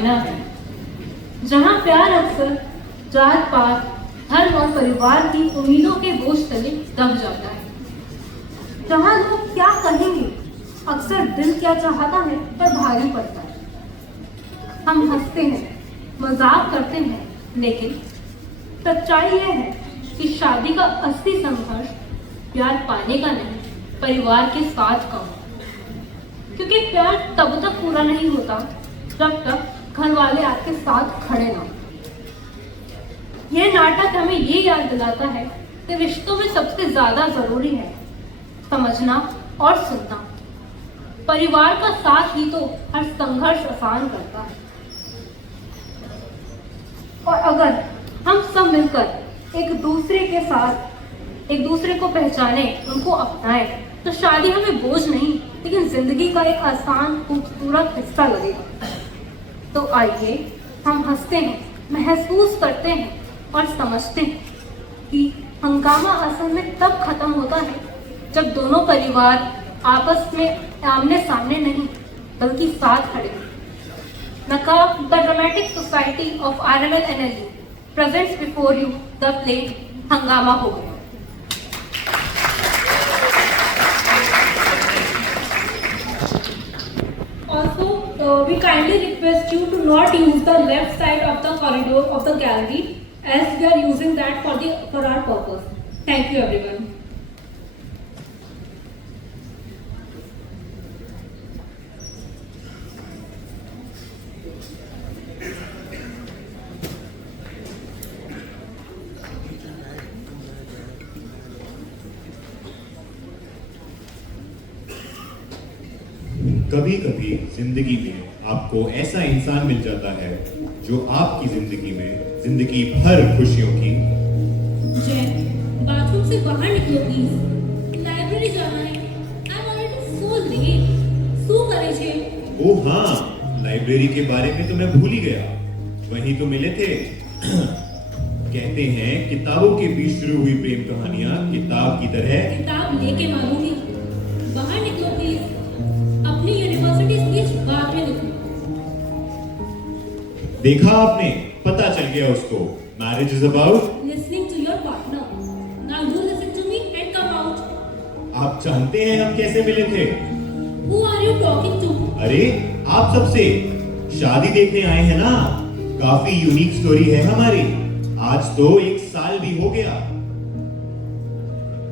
आईना है, जहाँ प्यार अक्सर जात पात, धर्म और परिवार की उम्मीदों के बोझ तले दब जाता है। जहाँ लोग क्या कहेंगे, अक्सर दिल क्या चाहता है पर भारी पड़ता है। हम हंसते हैं, मजाक करते हैं, लेकिन सच्चाई यह है कि शादी का असली संघर्ष प्यार पाने का नहीं, परिवार के साथ का हो। क्योंकि प्यार तब तक पूरा नहीं होता जब तक घर वाले आपके साथ खड़े ना हो। यह नाटक हमें ये याद दिलाता है कि रिश्तों में सबसे ज्यादा जरूरी है समझना और सुनना। परिवार का साथ ही तो हर संघर्ष आसान करता है। और अगर हम सब मिलकर एक दूसरे के साथ एक दूसरे को पहचाने, उनको अपनाएं, तो शादी हमें बोझ नहीं लेकिन जिंदगी का एक आसान खूबसूरत हिस्सा लगेगा। तो आइए हम हंसते हैं, महसूस करते हैं और समझते हैं कि हंगामा असल में तब खत्म होता है जब दोनों परिवार आपस में आमने सामने नहीं बल्कि साथ खड़े हैं। नकाब, the dramatic society of RML NLU presents before you the play हंगामा हो गया। Also, we kindly request you to not use the left side of the corridor of the gallery as we are using that for our purpose. Thank you everyone. कभी कभी जिंदगी में आपको ऐसा इंसान मिल जाता है जो आपकी जिंदगी में जिंदगी भर खुशियों की। जय, बाथरूम से बाहर निकलो प्लीज, लाइब्रेरी जाना है। I am already so late. सो करे छे। ओह हाँ, लाइब्रेरी के बारे में तो मैं भूल ही गया। वहीं तो मिले थे। कहते हैं किताबों के बीच शुरू हुई प्रेम कहानियां किताब की तरह। किताब लेके मानूंगी। बाहर निकलो प्लीज, अपनी यूनिवर्सिटी स्पीच बाद में लिखूं। देखा आपने, पता चल गया उसको। Marriage is about listening to your partner. Now do listen to me and come out. आप जानते हैं हम कैसे मिले थे? Who are you talking to? अरे आप सबसे। शादी देखने आए हैं ना, काफी यूनिक स्टोरी है हमारी। आज तो 1 साल भी हो गया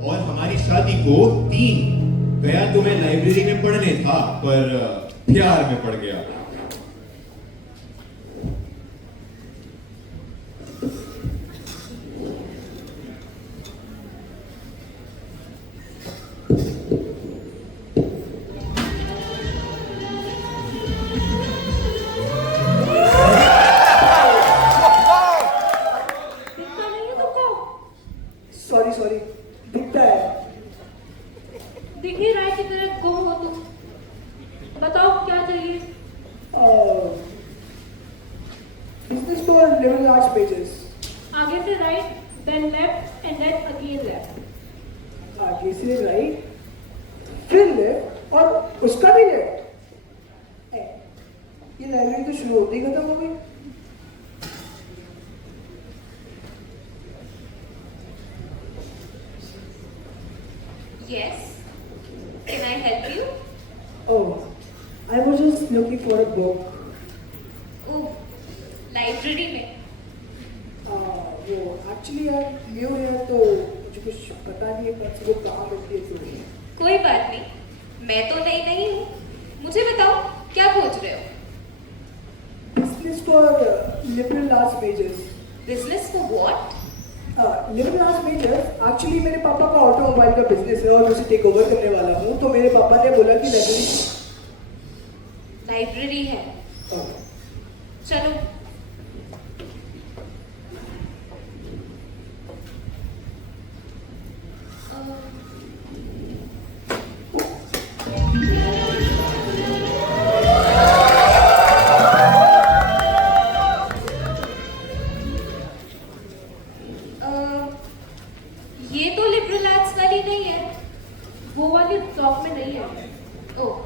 और हमारी शादी को 3। गया तो मैं लाइब्रेरी में पढ़ने था पर प्यार में पड़ गया। सॉरी दिखता है। दिख ही रहा है कि तेरा गुम हो तुम। बताओ क्या चाहिए? Business for liberal arts pages. आगे से right, then left and then again left. आगे से राइट, फिर लेफ्ट और उसका भी लेफ्ट। ये लाइब्रेरी तो शुरू होते ही खत्म हो गई। Yes. Can I help you? Oh, I was just looking for a book. Oh, library में। वो एक्चुअली यार न्यू है तो मुझे कुछ पता नहीं है कौन सी बुक कहाँ मिलती है तो। कोई बात नहीं, मैं तो नई नहीं हूँ। मुझे बताओ क्या खोज रहे हो? Business for liberal arts pages. Business for what? Liberal arts pages actually मेरे पापा का ऑटोमोबाइल का बिजनेस है और उसे टेक ओवर करने वाला हूँ, तो मेरे पापा ने बोला कि लाइब्रेरी है। चलो। ये तो लिबरल आर्ट्स वाली नहीं है। वो वाली स्टॉक में नहीं है। Oh,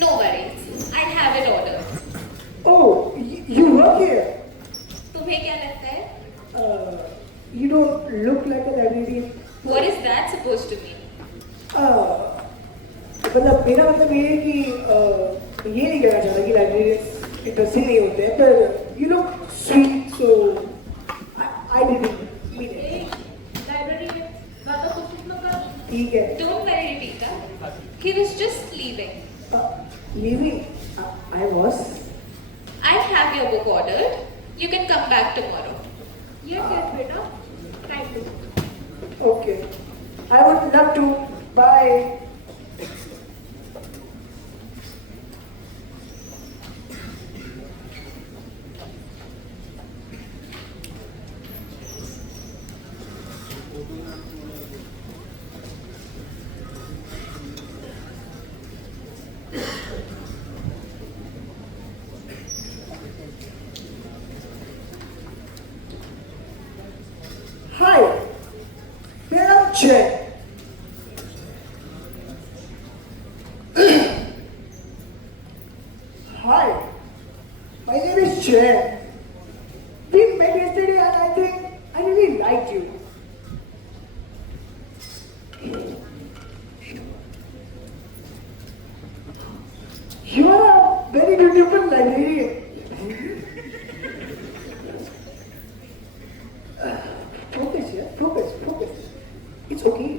no worries, I have it order. Oh बाकी लाइब्रेरी इंटरेस्टिंग नहीं होते हैं, पर you look sweet, so I didn't mean it. Library में ज्यादा कोशिश न कर। ठीक है। Don't worry, Rita. He was just leaving. Leaving? I was. I have your book ordered. You can come back tomorrow. Yes, yes, बेटा। Thank you. Okay. I would love to. Bye. Hi, मेरा नाम जय। Hi, my name is Jay. We met yesterday and I think I really liked you. You are a very beautiful librarian. Focus, yeah, focus. It's okay.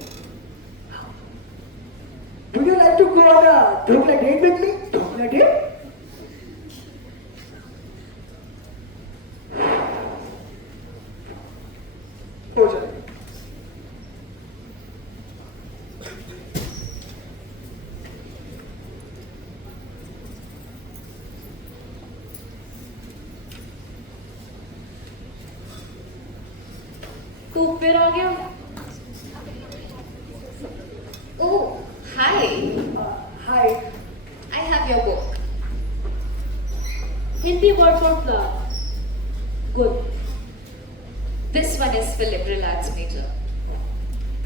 Would you like to go on a Dhokla date with me? Dhokla date? हो जाए। तू फिर आ गया। Oh, hi. Hi. I have your book. Hindi word for flower. Good. This one is for liberal arts major.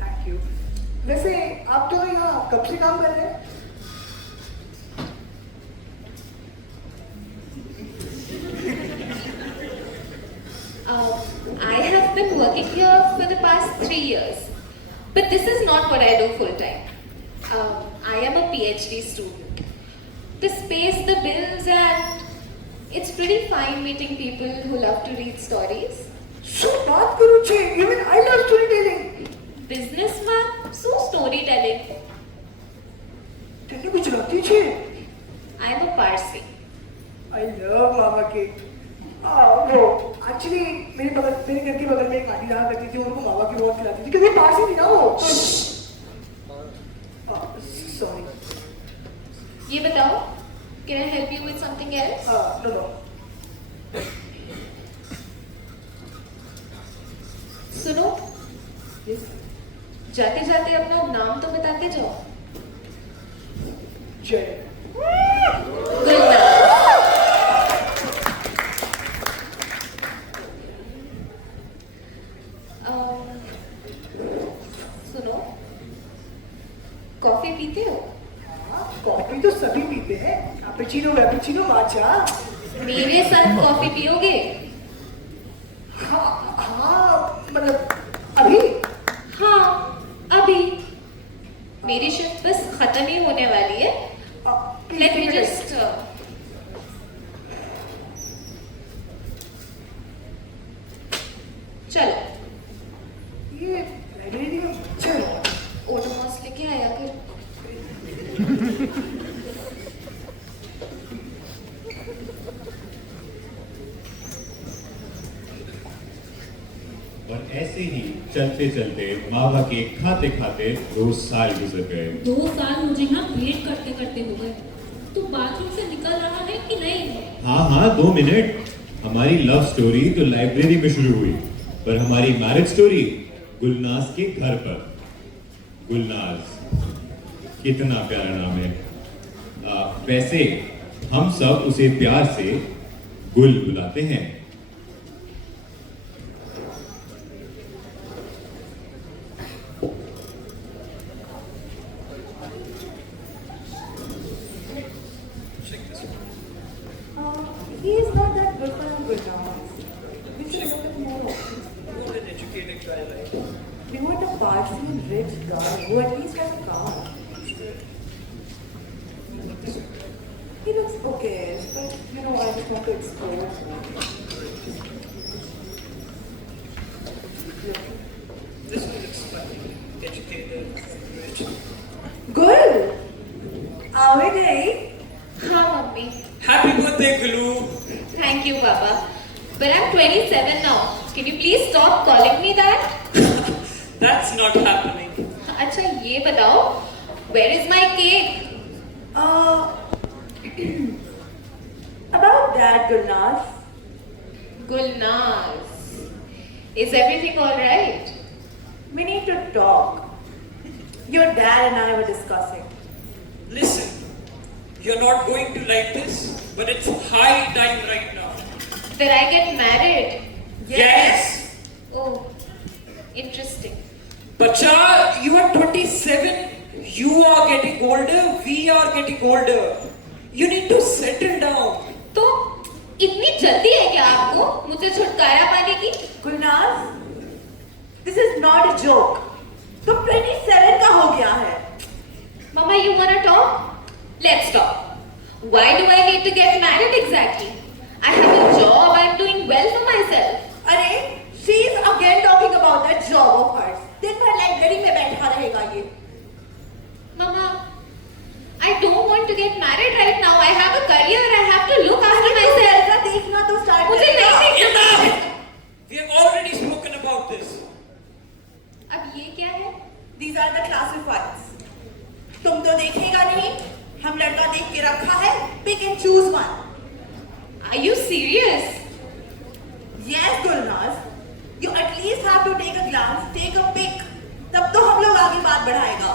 Thank you. वैसे आप तो यहाँ कब से काम कर रहे हैं? I have been working here for the past 3 years, but this is not what I do full time. I am a PhD student. The space, the bills, and it's pretty fine meeting people who love to read stories. શું વાત કરું છે? Even I love storytelling. Businessman, so storytelling. તને ગુજરાતી છે? I am a Parsi. I love mama cake. वो actually मेरे घर के बगल में एक आंटी रहा करती थी, उनको मावा की बहुत खिलाती थी क्योंकि पारसी थी ना वो। सॉरी। ये बताओ, can I help you with something else? No. सुनो, जाते जाते अपना नाम तो बताते जाओ। जय। गुलनाज। सुनो, कॉफी पीते हो? कॉफी तो सभी पीते हैं, कैपुचिनो, वेपुचिनो, माचा। मेरे साथ कॉफी पियोगे? हाँ, मतलब अभी? हाँ, अभी। मेरी शिफ्ट बस खत्म ही होने वाली है। Let me just चलो। ये लाइब्रेरी में मच्छर है। ओडोमॉस लेके आया कर। और ऐसे ही चलते चलते मावा के खाते खाते 2 साल गुजर गए। 2 साल मुझे यहाँ वेट करते करते हो गए। तू बाथरूम से निकल रहा है कि नहीं? हाँ 2 मिनट। हमारी लव स्टोरी तो लाइब्रेरी में शुरू हुई, पर हमारी मैरिज स्टोरी गुलनाज के घर पर। गुलनाज कितना प्यारा नाम है। वैसे हम सब उसे प्यार से गुल बुलाते हैं। He is not that good for Gurgaon. We should look at more options. What an educated guy like. We want a Parsi and rich guy who at least has a car. He looks okay, You know, I just want to explore. This one looks funny. Educated, rich. Good. Are we day? हाँ mummy. Happy birthday, Gulu. Thank you, Papa. But I'm 27 now. Can you please stop calling me that? That's not happening. अच्छा ये बताओ, where is my cake? About that, Gulnaz. Gulnaz. Is everything all right? We need to talk. Your dad and I were discussing. Listen, you're not going to like this, but it's high time right now. That I get married. Yes. Oh, interesting. Bacha, you are 27. You are getting older. We are getting older. You need to settle down. तो इतनी जल्दी है क्या आपको मुझसे छुटकारा पाने की? Gulnaz, this is not a joke. तुम 27 का हो गया है. Mama, you wanna talk? Let's talk. Why do I need to get married exactly? I have a job. I'm doing well for myself. अरे, she is again talking about that job of hers. दिन भर library में बैठा रहेगा ये. Mama, I don't want to get married right now. I have a career. I have to look after myself. लड़का देखना तो start मुझे करेगा. नहीं देखना. Enough! We have already spoken about this. अब ये क्या है? These are the classifieds. तुम तो देखेगा नहीं. हम लड़का देख के रखा है. Pick and choose one. Are you serious? Yes, Gulnaz. You at least have to take a glance, take a pic. तब तो हम लोग आगे बात बढ़ाएगा.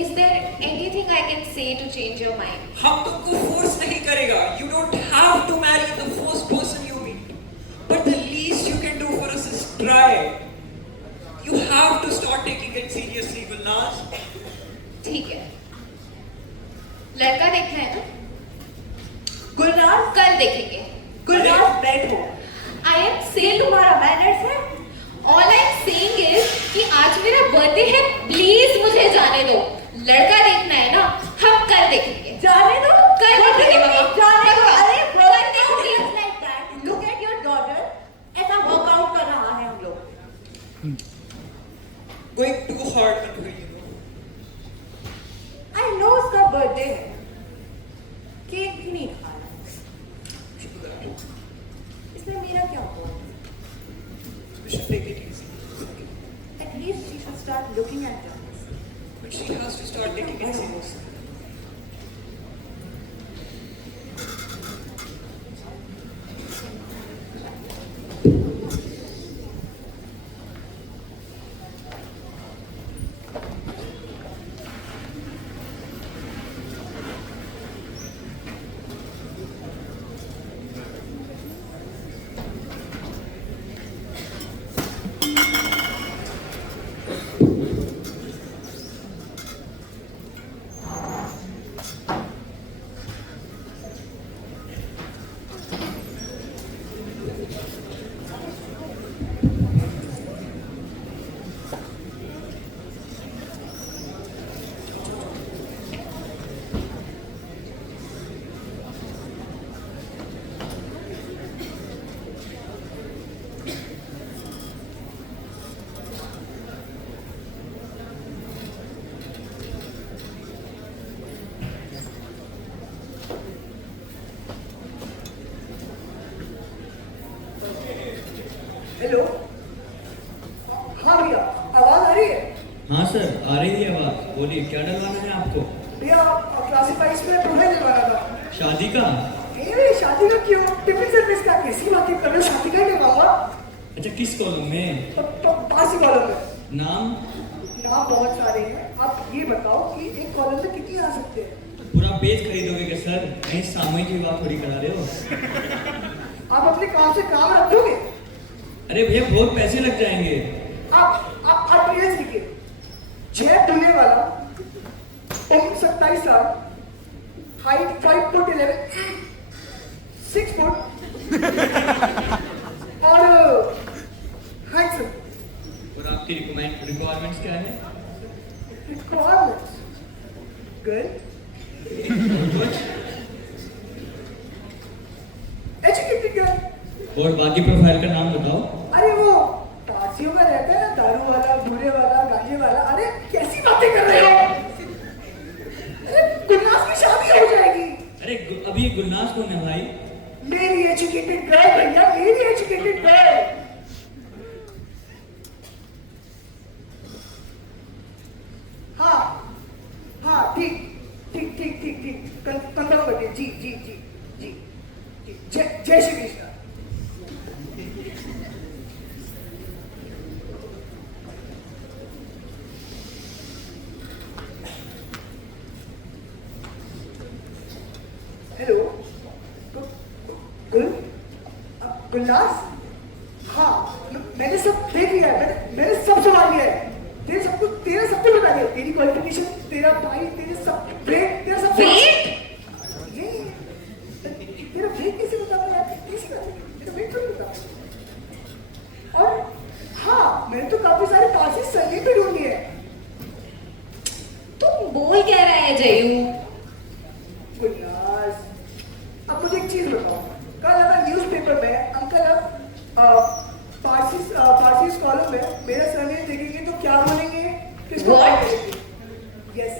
Is there anything I can say to change your mind? हम तुमको force नहीं करेगा. You don't have to marry the first person you meet. But the least you can do for us is try. You have to start taking it seriously, Gulnaz. ठीक है. लड़का देखना है ना? Gulnaz, कल देखेंगे. Gulnaz बैठो. I am ये saying तुम्हारा मैनर्स है. all I am saying is कि आज मेरा बर्थडे है. प्लीज मुझे जाने दो. लड़का देखना है ना? हम कल देखेंगे. जाने दो. कल देखेंगे मामा. जाने दो. अरे कल देखेंगे. just like that. Look at your daughter. ऐसा वर्कआउट कर रहा है हम लोग. Going too hard on her, you know. I know उसका बर्थडे है. केक भी नहीं खाना. इसमें मेरा क्या हुआ? We should take it easy. At least she should start looking at us. But she has to start taking it seriously. Hello. हाँ भैया, आवाज आ रही है. हाँ सर, आ रही है आवाज. बोलिए, क्या डलवाना है आपको? भैया क्लासिफाइड्स में प्रोफाइल दिलवाना था. शादी का? नहीं, शादी का क्यों? टिफिन सर्विस का. कैसी बातें कर रहे हो? शादी का ही दिलवाऊंगा. अच्छा, किस कॉलम में? तो 5 कॉलम में. नाम? नाम बहुत सारे हैं. आप ये बताओ कि एक कॉलम में कितने आ सकते हैं? पूरा पेज खरीदोगे क्या सर? कहीं सामूहिक विवाह थोड़ी करा रहे हो? आप अपने काम से काम रखोगे? अरे भैया, बहुत पैसे लग जाएंगे. आप पेज लिखिए. 6 दुल्हे वाला, उम्र 27 साल, हाइट 5 फुट 11, 6 फुट और हैंडसम. और आपकी रिक्वायरमेंट्स क्या है? Requirements. Good. कुछ? और बाकी प्रोफाइल का नाम बताओ। अरे वो पार्सियों का रहता है ना, दारू वाला, भूरे वाला, गांजे वाला। अरे कैसी बातें कर रहे हो? अरे गुलनाज की शादी हो जाएगी। अरे अभी ये गुलनाज कौन है भाई? मेरी एजुकेटेड गर्ल भैया, मेरी एजुकेटेड गर्ल। हाँ हाँ, ठीक ठीक ठीक ठीक ठीक, कंफर्म करिए। जी जी जी जी जी, जय श्री कृष्ण। हेलो, गुलनाज। हाँ, मैंने सब देख लिया है, मैंने सब संभाल लिया है। तेरे सब कुछ बता दिया, तेरी क्वालिफिकेशन, तेरा भाई, तेरे सब ब्रेक, तेरा सब नहीं, तेरा ब्रेक कैसे बताऊं यार? कैसे बताऊं? तेरा ब्रेक क्यों बताऊं? और हाँ, मैंने तो काफी सारे क्लासेस संगीत भी ढूंढ लिए हैं। तुम बोल क्या रहा है जयू? गुलनाज, अब मुझे एक चीज बताओ। कल अगर न्यूज़पेपर में अंकल अब पारसी कॉलम में मेरा सरनेम देखेंगे तो क्या बोलेंगे? किसको What? बोलेंगे? Yes.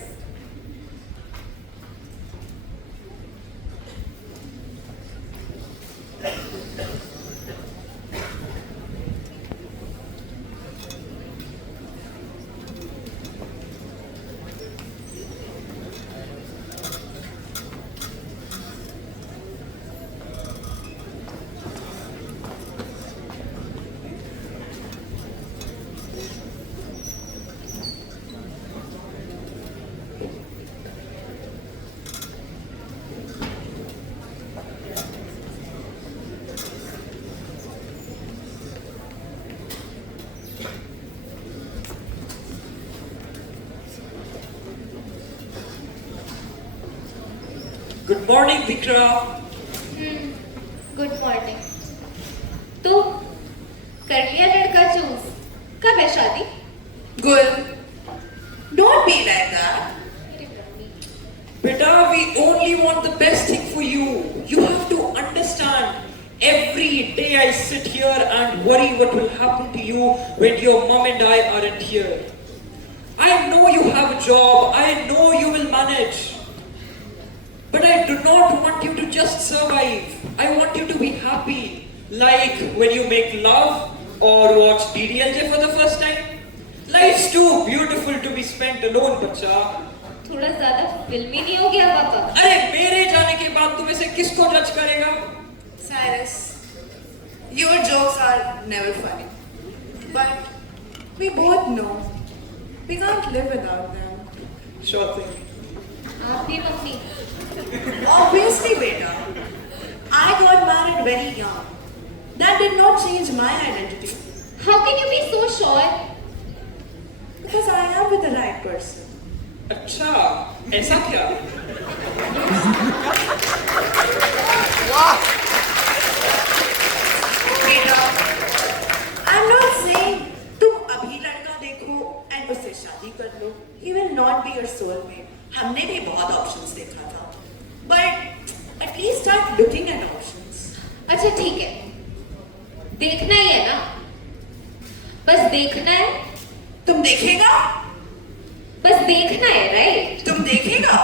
Good morning, Vikra. Good morning. तो कर लिया लड़का चूज? कब है शादी? Gul, don't be like that. Beta, we only want the best thing for you. You have to understand. Every day I sit here and worry what will happen to you when your mom and I aren't here. I know you have a job. I know you will manage. But I do not want you to just survive. I want you to be happy. Like when you make love or watch DDLJ for the first time. Life's too beautiful to be spent alone, बच्चा. थोड़ा ज्यादा फिल्मी नहीं हो गया पापा? अरे मेरे जाने के बाद तुम्हें से किसको जज करेगा? Cyrus, your jokes are never funny. But we both know we can't live without them. Sure thing. आप भी mummy? Obviously, beta. I got married very young. That did not change my identity. How can you be so sure? Because I am with the right person. अच्छा, ऐसा क्या? Beta, I'm not saying तुम अभी लड़का देखो and उससे शादी कर लो. He will not be your soulmate. हमने भी बहुत options देखा था. But at least start looking at options. अच्छा ठीक है, देखना ही है ना? बस देखना है? तुम देखेगा? बस देखना है, राइट? तुम देखेगा?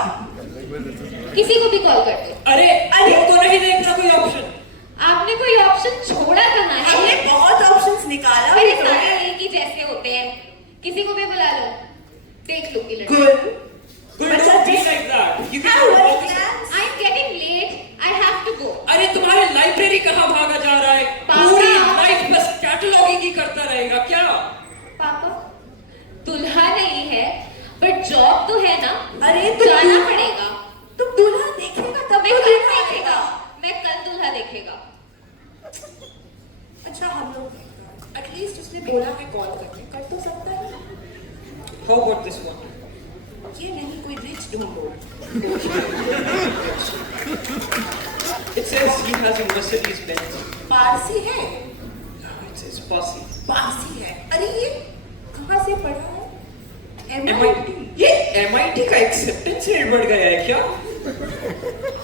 किसी को भी कॉल कर दो। अरे तुमको नहीं देखना कोई ऑप्शन? आपने कोई ऑप्शन छोड़ा कहाँ है? हमने बहुत options निकाला. अरे भी तो सारे है. एक ही जैसे होते हैं, किसी को भी बुला लो, देख लो कि लड़का। Good. Good, But don't be just like that. You can have do all one this. glance. I'm getting late. I have to go. अरे तुम्हारे लाइब्रेरी कहाँ भागा जा रहा है? पापा। पूरी लाइफ बस कैटलॉगिंग ही करता रहेगा क्या? पापा, दुल्हा नहीं है, बट जॉब तो है ना? अरे तो जाना दूल्हा- पड़ेगा। तुम दूल्हा देखेगा तब मैं तो कल दूल्हा देखेगा, आएगा. मैं कल दूल्हा देखेगा। अच्छा हम लोग एटलीस्ट उसने बोला है कॉल करने, कर तो सकता है. How about this one? ये नहीं, कोई रिच ढूंढो. It says he has a Mercedes Benz. Parsi है. No, it says Posse. Parsi है. अरे ये कहाँ से पढ़ा है? MIT. ये MIT का एक्सेप्टेंस रेट बढ़ गया है क्या?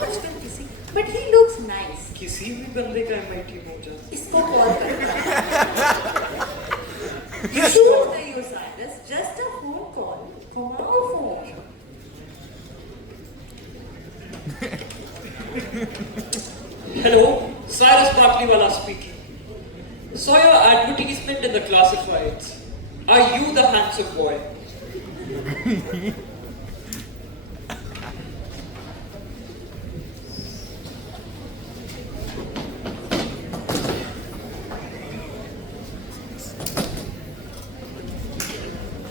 आजकल किसी but he looks nice. किसी भी बंदे का MIT हो जाता. इसको कॉल करता. Shoot the you, Cyrus. Just a phone call from our phone. Hello, Cyrus Barkleywala speaking. Saw your advertisement in the classifieds. Are you the handsome boy?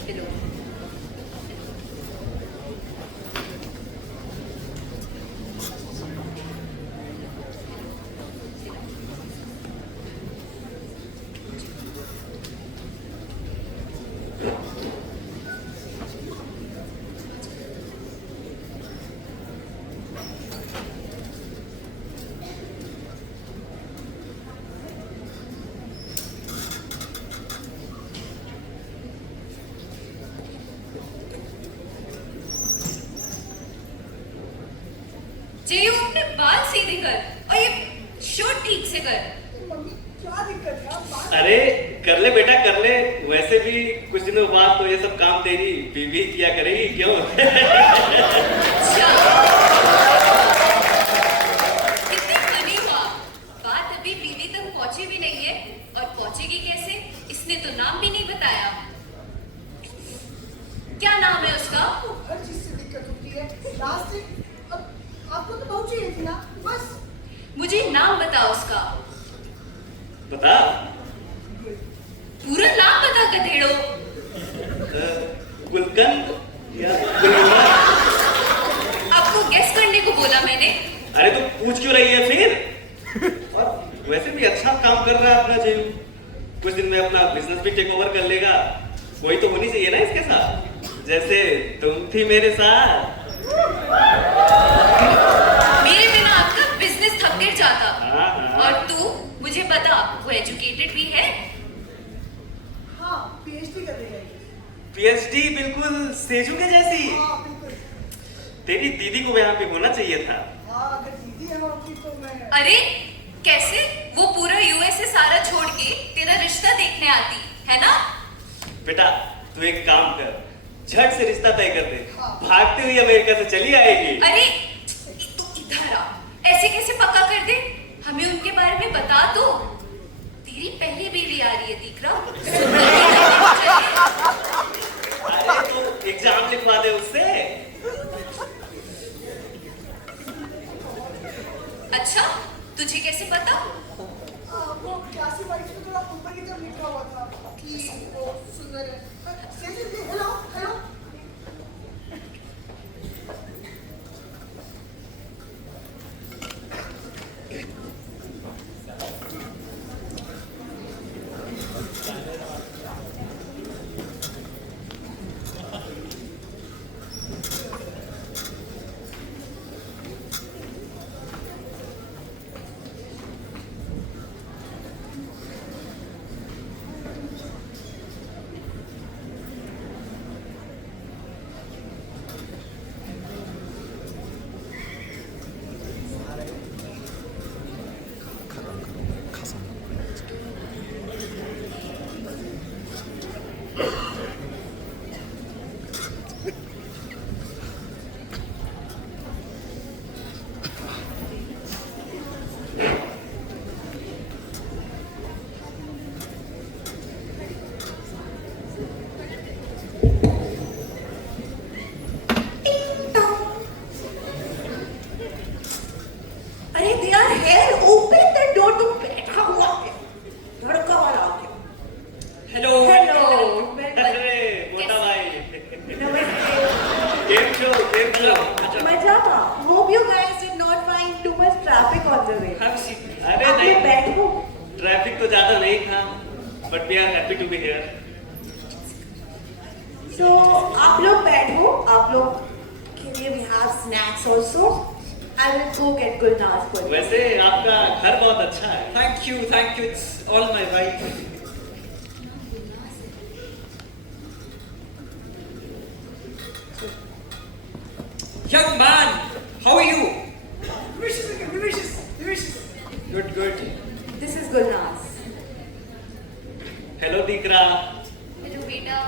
Hello. जेयू अपने बाल सीधे कर और ये शर्ट ठीक से कर। मम्मी क्या दिक्कत है आप बात अरे कर ले बेटा कर ले, वैसे भी कुछ दिनों बाद तो ये सब काम तेरी बीवी किया करेगी, क्यों? अच्छा कितनी फनी हुआ। बात अभी बीवी तक पहुंची भी नहीं है और पहुंचेगी कैसे, इसने तो नाम भी नहीं बताया। क्या नाम है उसका? हर चीज से दिक्कत होती है लास्ट आपको तो बहुत चाहिए थी ना बस मुझे नाम बता उसका, बता। पूरा नाम बता गधेड़ो। गुलकंद या गुलगुला? आपको गेस करने को बोला मैंने। अरे तो पूछ क्यों रही है फिर? और वैसे भी अच्छा काम कर रहा है अपना जेयू, कुछ दिन में अपना बिजनेस भी टेक ओवर कर लेगा। कोई तो होनी चाहिए ना इसके साथ, जैसे तुम थी मेरे साथ। मेरे बिना आपका बिजनेस थक गिर जाता। हाँ। और तू मुझे बता, वो एजुकेटेड भी है? हाँ PhD कर रही है पीएचडी बिल्कुल सेजू के जैसी। हाँ बिल्कुल तेरी दीदी को यहाँ पे होना चाहिए था। हाँ अगर दीदी है होती तो मैं अरे कैसे? वो पूरा यूएसए सारा छोड़ के तेरा रिश्ता देखने आती है ना? बेटा तू एक काम कर, झट से रिश्ता तय कर दे, भागती हुई अमेरिका से चली आएगी। अरे तू इधर आ, ऐसे कैसे पक्का कर दे? हमें उनके बारे में बता दो। तेरी पहली बीवी आ रही है दीकरा। अरे तो एग्जाम लिखवा दे उससे। अच्छा तुझे कैसे पता? वो क्लासी वाइज में थोड़ा ऊपर की तरफ लिखा हुआ था कि वो सुंदर है हेलो हेलो अरे they are here. Open the door. तुम बैठा हुआ है, धड़का वाला आ गया. Hello. Hello. अरे मोटा भाई, नमस्ते. Game show game show. मजामा. Hope you guys did not find too much traffic on the way. Have a seat. अरे आप लोग नहीं, बैठो. ट्रैफिक तो ज्यादा नहीं था, but we are happy to be here. So आप लोग बैठो. आप लोग के लिए we have snacks also. I will go get Gulnaz for you. वैसे आपका घर बहुत अच्छा है। Thank you. It's all my right. Young man, how are you? विश Good, good. This is Gulnaz. Hello दीकरा। हेलो बेटा।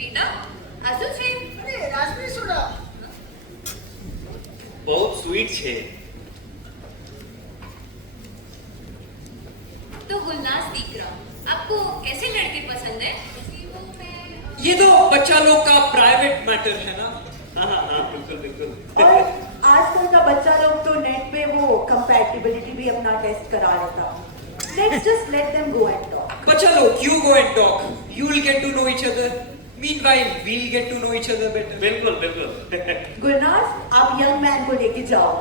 बेटा आजू छे अरे राजवीर सोना बहुत स्वीट छे। तो गुलनाज दीकरा, आपको कैसे लड़के पसंद है? ये तो बच्चा लोग का प्राइवेट मैटर है ना। हाँ बिल्कुल बिल्कुल। और आजकल का बच्चा लोग तो नेट पे वो कंपैटिबिलिटी भी अपना टेस्ट करा लेता। Let's just let them go and talk. बच्चा लोग, you go and talk. You will get to know each other. Meanwhile, we'll get to know each other better. बिल्कुल बिल्कुल। गुलनाज, आप यंग मैन को लेके जाओ।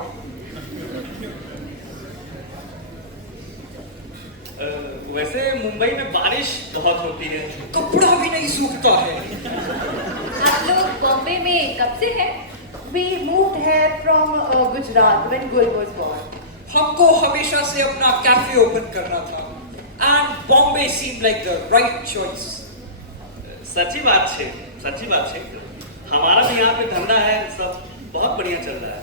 वैसे मुंबई में बारिश बहुत होती है। कपड़ा भी नहीं सूखता है। आप लोग बॉम्बे में कब से हैं? We moved here from Gujarat when Gul was born. हमको हमेशा से अपना कैफे ओपन करना था। And Bombay seemed like the right choice. सच्ची बात छे, सच्ची बात छे। हमारा भी यहाँ पे धंधा है, सब बहुत बढ़िया चल रहा है।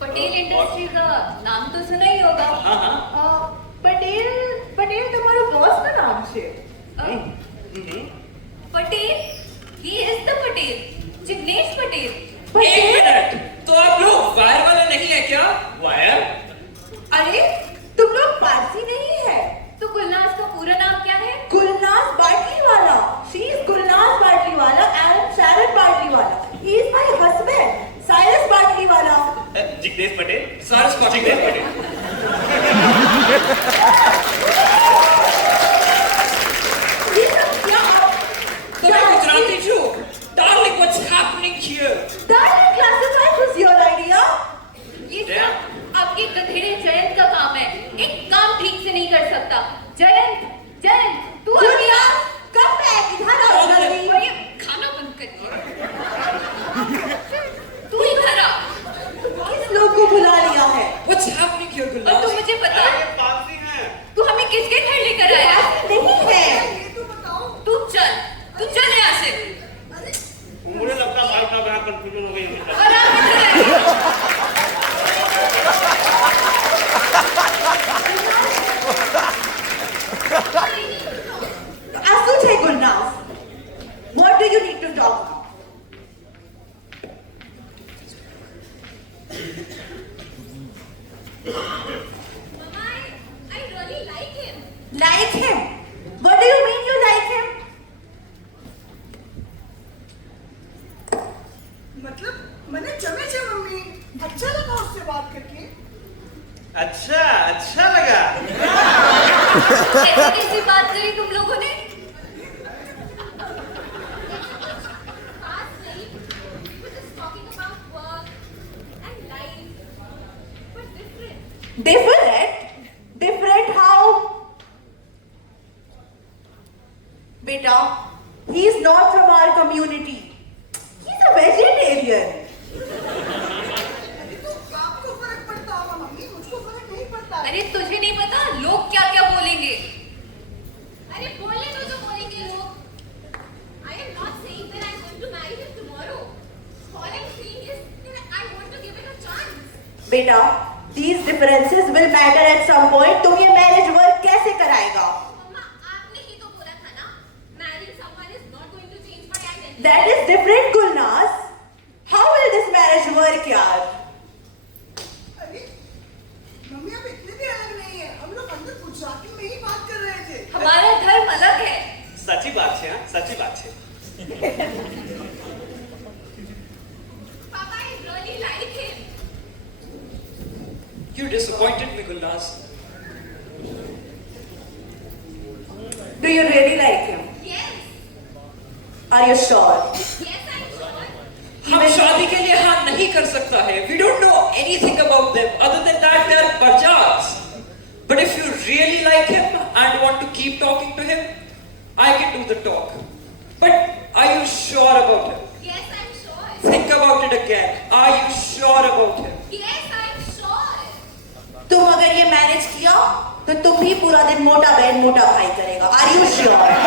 पटेल इंडस्ट्री का नाम तो सुना ही होगा। हाँ। पटेल तुम्हारा बॉस का नाम છે? Patel, he is the Patel, Jignesh Patel. एक मिनट, तो आप लोग वायर वाले नहीं है क्या? वायर? अरे तुम लोग पारसी नहीं है? तो गुलनाज का पूरा नाम क्या है? Gulnaz Batliwala. She is Gulnaz Batliwala and Sharon Batliwala. He is my husband, Cyrus Batliwala. Jignesh Patel? सारस पाटिल। जिग्नेश पटेल। ये सब क्या आप? तो मैं गुजराती हूँ। Darling, what's happening here? That classified was your idea. ये सब आपके गधेड़े जयंत का काम है। एक काम ठीक से नहीं कर सकता। जयंत, तू आ गया? Come back, इधर आओ जल्दी। और ये खाना बंद कर। तू इधर आ। किस लोग को बुला लिया है? What's happening here, और तू Gulnaz? मुझे बता, अरे ये पारसी हैं। तू हमें किसके घर लेकर आया? नहीं है। तू चल यहाँ से। मुझे लगता है भाई बड़ा कंफ्यूजन हो गई है। और आप इधर आइए। आंसू छे Gulnaz. What do you need to talk about? Mama, I really like him. Like him? What do you mean you like him? मतलब मैंने जमे छे मम्मी अच्छा लगा उससे बात करके अच्छा लगा। ऐसी कैसी बात करी तुम लोगों ने? Different how? Beta, he is not from our community. He's a vegetarian. अरे तो आपको फर्क पड़ता होगा मम्मी मुझको फर्क नहीं पड़ता अरे तुझे नहीं पता लोग क्या क्या बोलेंगे? अरे बोलने दो जो बोलेंगे लोग। I am not saying that I am going to marry him tomorrow. All I am saying is that I want to give it a chance. Beta, these differences will matter at some point. तुम ये marriage work कैसे कराएगा? मम्मा आपने ही तो बोला था ना, marrying someone is not going to change my identity. That is different, Gulnaz. How will this marriage work, यार? अरे मम्मी आप इतने भी अलग नहीं है हम लोग अंदर गुजराती में ही बात कर रहे थे हमारा धर्म अलग है। सच्ची बात है, सच्ची बात है। Papa, I really like him. You disappointed me, Gulnaz. Do you really like him? Yes, Are you sure? yes, I'm sure. हम शादी के लिए हाँ नहीं कर सकता है. We don't know anything about them other than that they are parjas. But if you really like him and want to keep talking to him, I can do the talk. But are you sure about him? Yes, I'm sure. Think about it again. Are you sure about him? Yes, I'm sure. तुम अगर ये marriage किया तो तुम भी पूरा दिन मोटा बहन मोटा भाई करेगा। Are you sure? I'm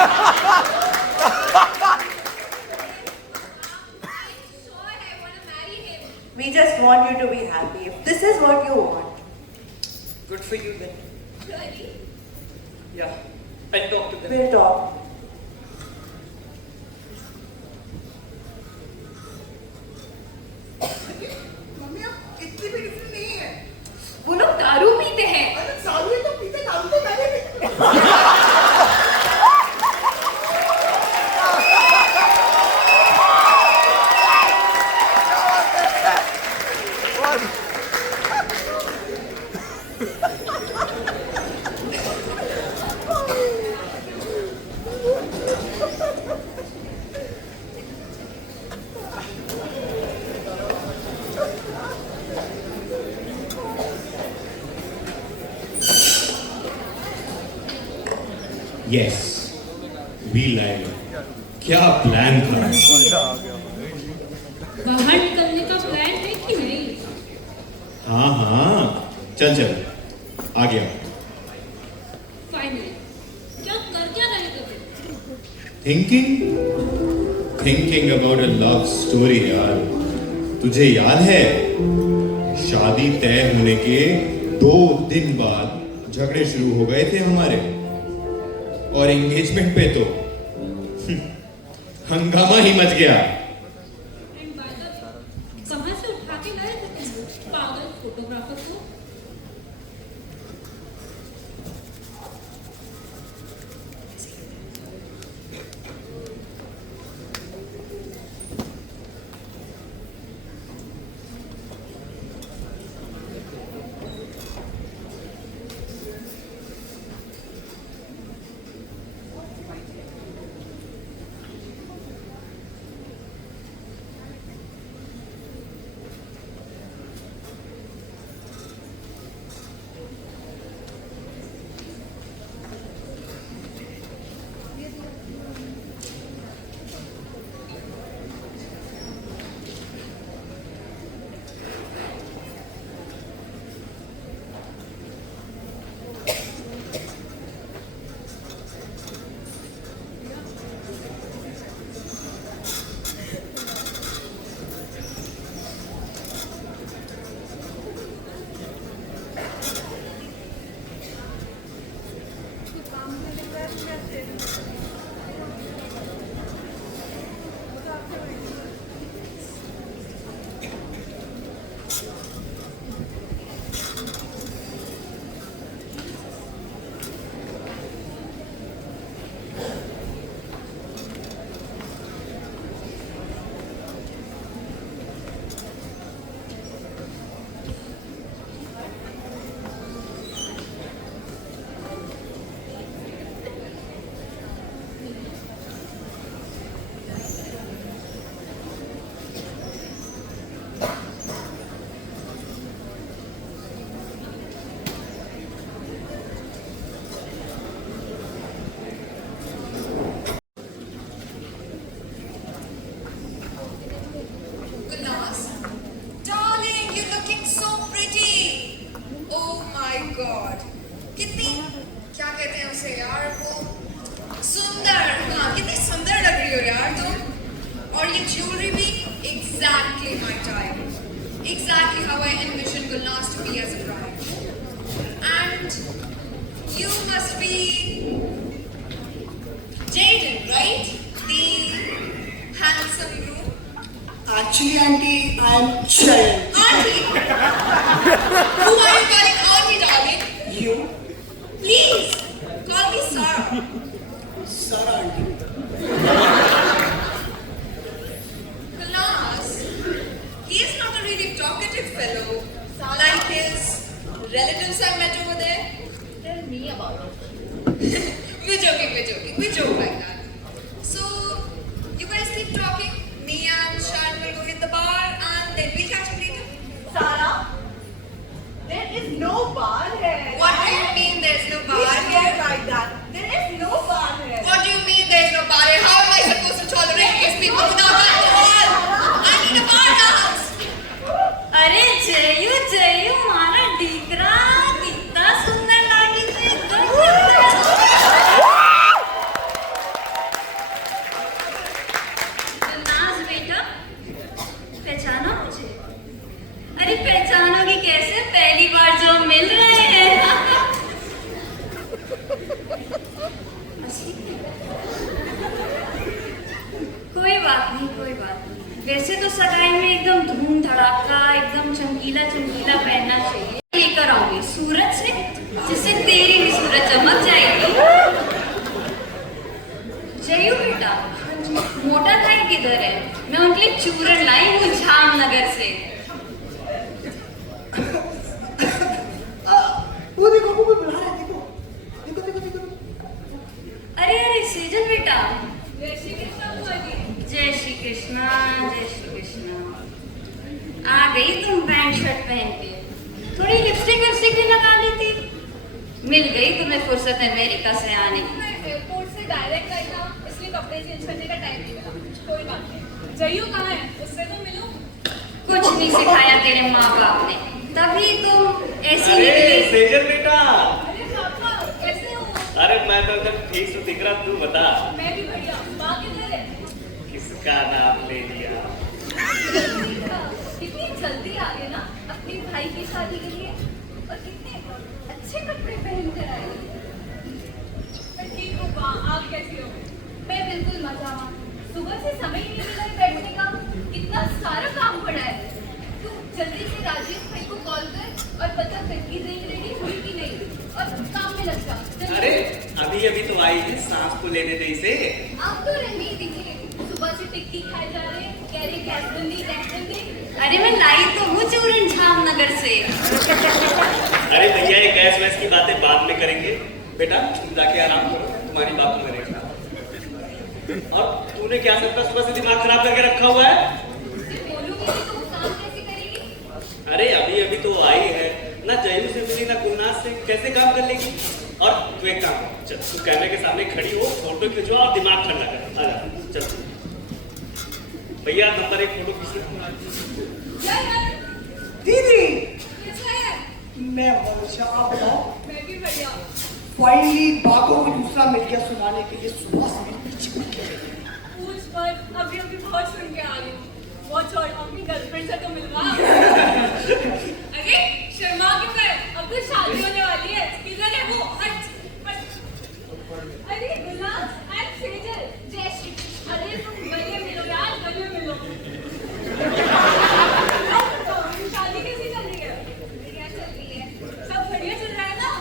sure I want to marry him. We just want you to be happy. if this is what you want. Good for you then. Really? Yeah, I'll talk to them. We'll talk. Mummy आप इतनी भी different नहीं है वो लोग दारू पीते हैं। अरे सालू तो पीते दारू तो मैंने भी यस वी लाइव क्या प्लान था बाहर निकलने का प्लान है कि नहीं? हाँ हाँ चल चल आ गया फाइनली क्या कर क्या रहे थे? Thinking about a love story यार। तुझे याद है शादी तय होने के 2 दिन बाद झगड़े शुरू हो गए थे हमारे, और एंगेजमेंट पे तो हंगामा ही मच गया। एंड बाय द वे कहां से उठा के लाए थे तुम लोग पागल फोटोग्राफर को? exactly how I envisioned Gulnaz to be as a bride. And you must be Jaden, right? The handsome groom. Actually, Auntie, I'm Chayan. Auntie? Who are you calling Auntie, darling? You? Please, call me Sarah. Sarah, Auntie. Gulnaz, he is not a really talkative fellow, like his relatives I met over there. Tell me about it. We're joking. We joke like that. So, you guys keep talking. Me and Shan will go hit the bar and then we catch up later. Sarah, there is no bar here. What do you mean there's no bar Please here? get like that. There is no bar here. What do you mean there's no bar here? How am I supposed to tolerate these people without alcohol? I need a bar dance. अरे जयू मारा डीकरा कितना सुंदर लागी थे एकदम नाज बेटा पहचाना मुझे? अरे पहचानोगी धड़ाका एकदम चमकीला चमकीला पहनना चाहिए। लेकर आऊंगी सूरज से, जिससे तेरी भी सूरज चमक जाएगी। जयू बेटा, मोटा थाई किधर है? मैं उनके लिए चूरन लाई हूँ जामनगर से। वो देखो वो बुला रहा है, देखो देखो देखो देखो। अरे अरे सेजल बेटा, जय श्री कृष्ण बुआ जी। जय श्री कृष्णा, जय श्री कृष्णा। आ गई तुम पैंट शर्ट पहन के। थोड़ी लिपस्टिक विपस्टिक भी लगा लेती। मिल गई तुम्हें फुर्सत अमेरिका से आने की। मैं एयरपोर्ट से डायरेक्ट आई था, इसलिए कपड़े चेंज करने का टाइम नहीं मिला। कोई बात नहीं। जयू कहाँ है? उससे तो मिलूं। कुछ नहीं सिखाया तेरे माँ बाप ने, तभी तुम ऐसी अरे निकली। सेजल बेटा, अरे पापा कैसे हो? अरे मैं तो एकदम ठीक से दिख रहा, तू बता मैं भी बढ़िया। माँ किधर है? किसका नाम ले लिया? कितनी जल्दी आ गए ना अपने भाई की शादी के लिए, और कितने अच्छे कपड़े पहन कर आए। मैं ठीक हूँ माँ, आप कैसी हो? मैं बिल्कुल मजा में। सुबह से समय ही नहीं मिला है बैठने का, इतना सारा काम पड़ा है। तू जल्दी से राजेश भाई को कॉल कर और पता कर कि रिंग रेडी हुई कि नहीं, और काम में लग जा जल्दी। अरे अभी अभी तो आई है, सांस को लेने दे इसे। आप तो रहने ही दिखे, सुबह से टिक्की खाए जा रहे, कह रहे गैस बंदी गैस बंदी। अरे मैं लाई तो हूँ चूरन जामनगर से। अरे भैया ये गैस वैस की बातें बाद में करेंगे। बेटा तुम जाके आराम करो, तुम्हारी बात को करेगा। और तूने क्या सबका सुबह से दिमाग खराब करके रखा हुआ है? उससे बोलूंगी तो वो काम कैसे करेगी? अरे अभी अभी तो आई है ना, जयू से मिली ना गुलनाज से, कैसे काम कर लेगी? और तू एक काम कर, चल तू कैमरे के सामने खड़ी हो, फोटो खिंचवा और दिमाग ठंडा कर। आजा चल भैया, नंबर 1 फोटो खींच। दीदी कैसा है? मैं हमेशा, आप बताओ। मैं भी बढ़िया। फाइनली बागों को दूसरा मिल गया सुनाने के लिए। सुबह से मेरे पीछे पड़ गए। पूछ पर अभी अभी बहुत सुन के आ रही हूँ। वो छोड़, अपनी गर्लफ्रेंड से तो मिलवा। अरे शर्मा क्यों गए? अब तो शादी होने वाली है। किधर है वो? हट अरे गुलाब एंड सेजल, जय श्री कृष्ण। अरे तुम गले मिलो यार, गले मिलो। शादी कैसी चल रही है? बढ़िया चल रही है। सब बढ़िया चल रहा है ना?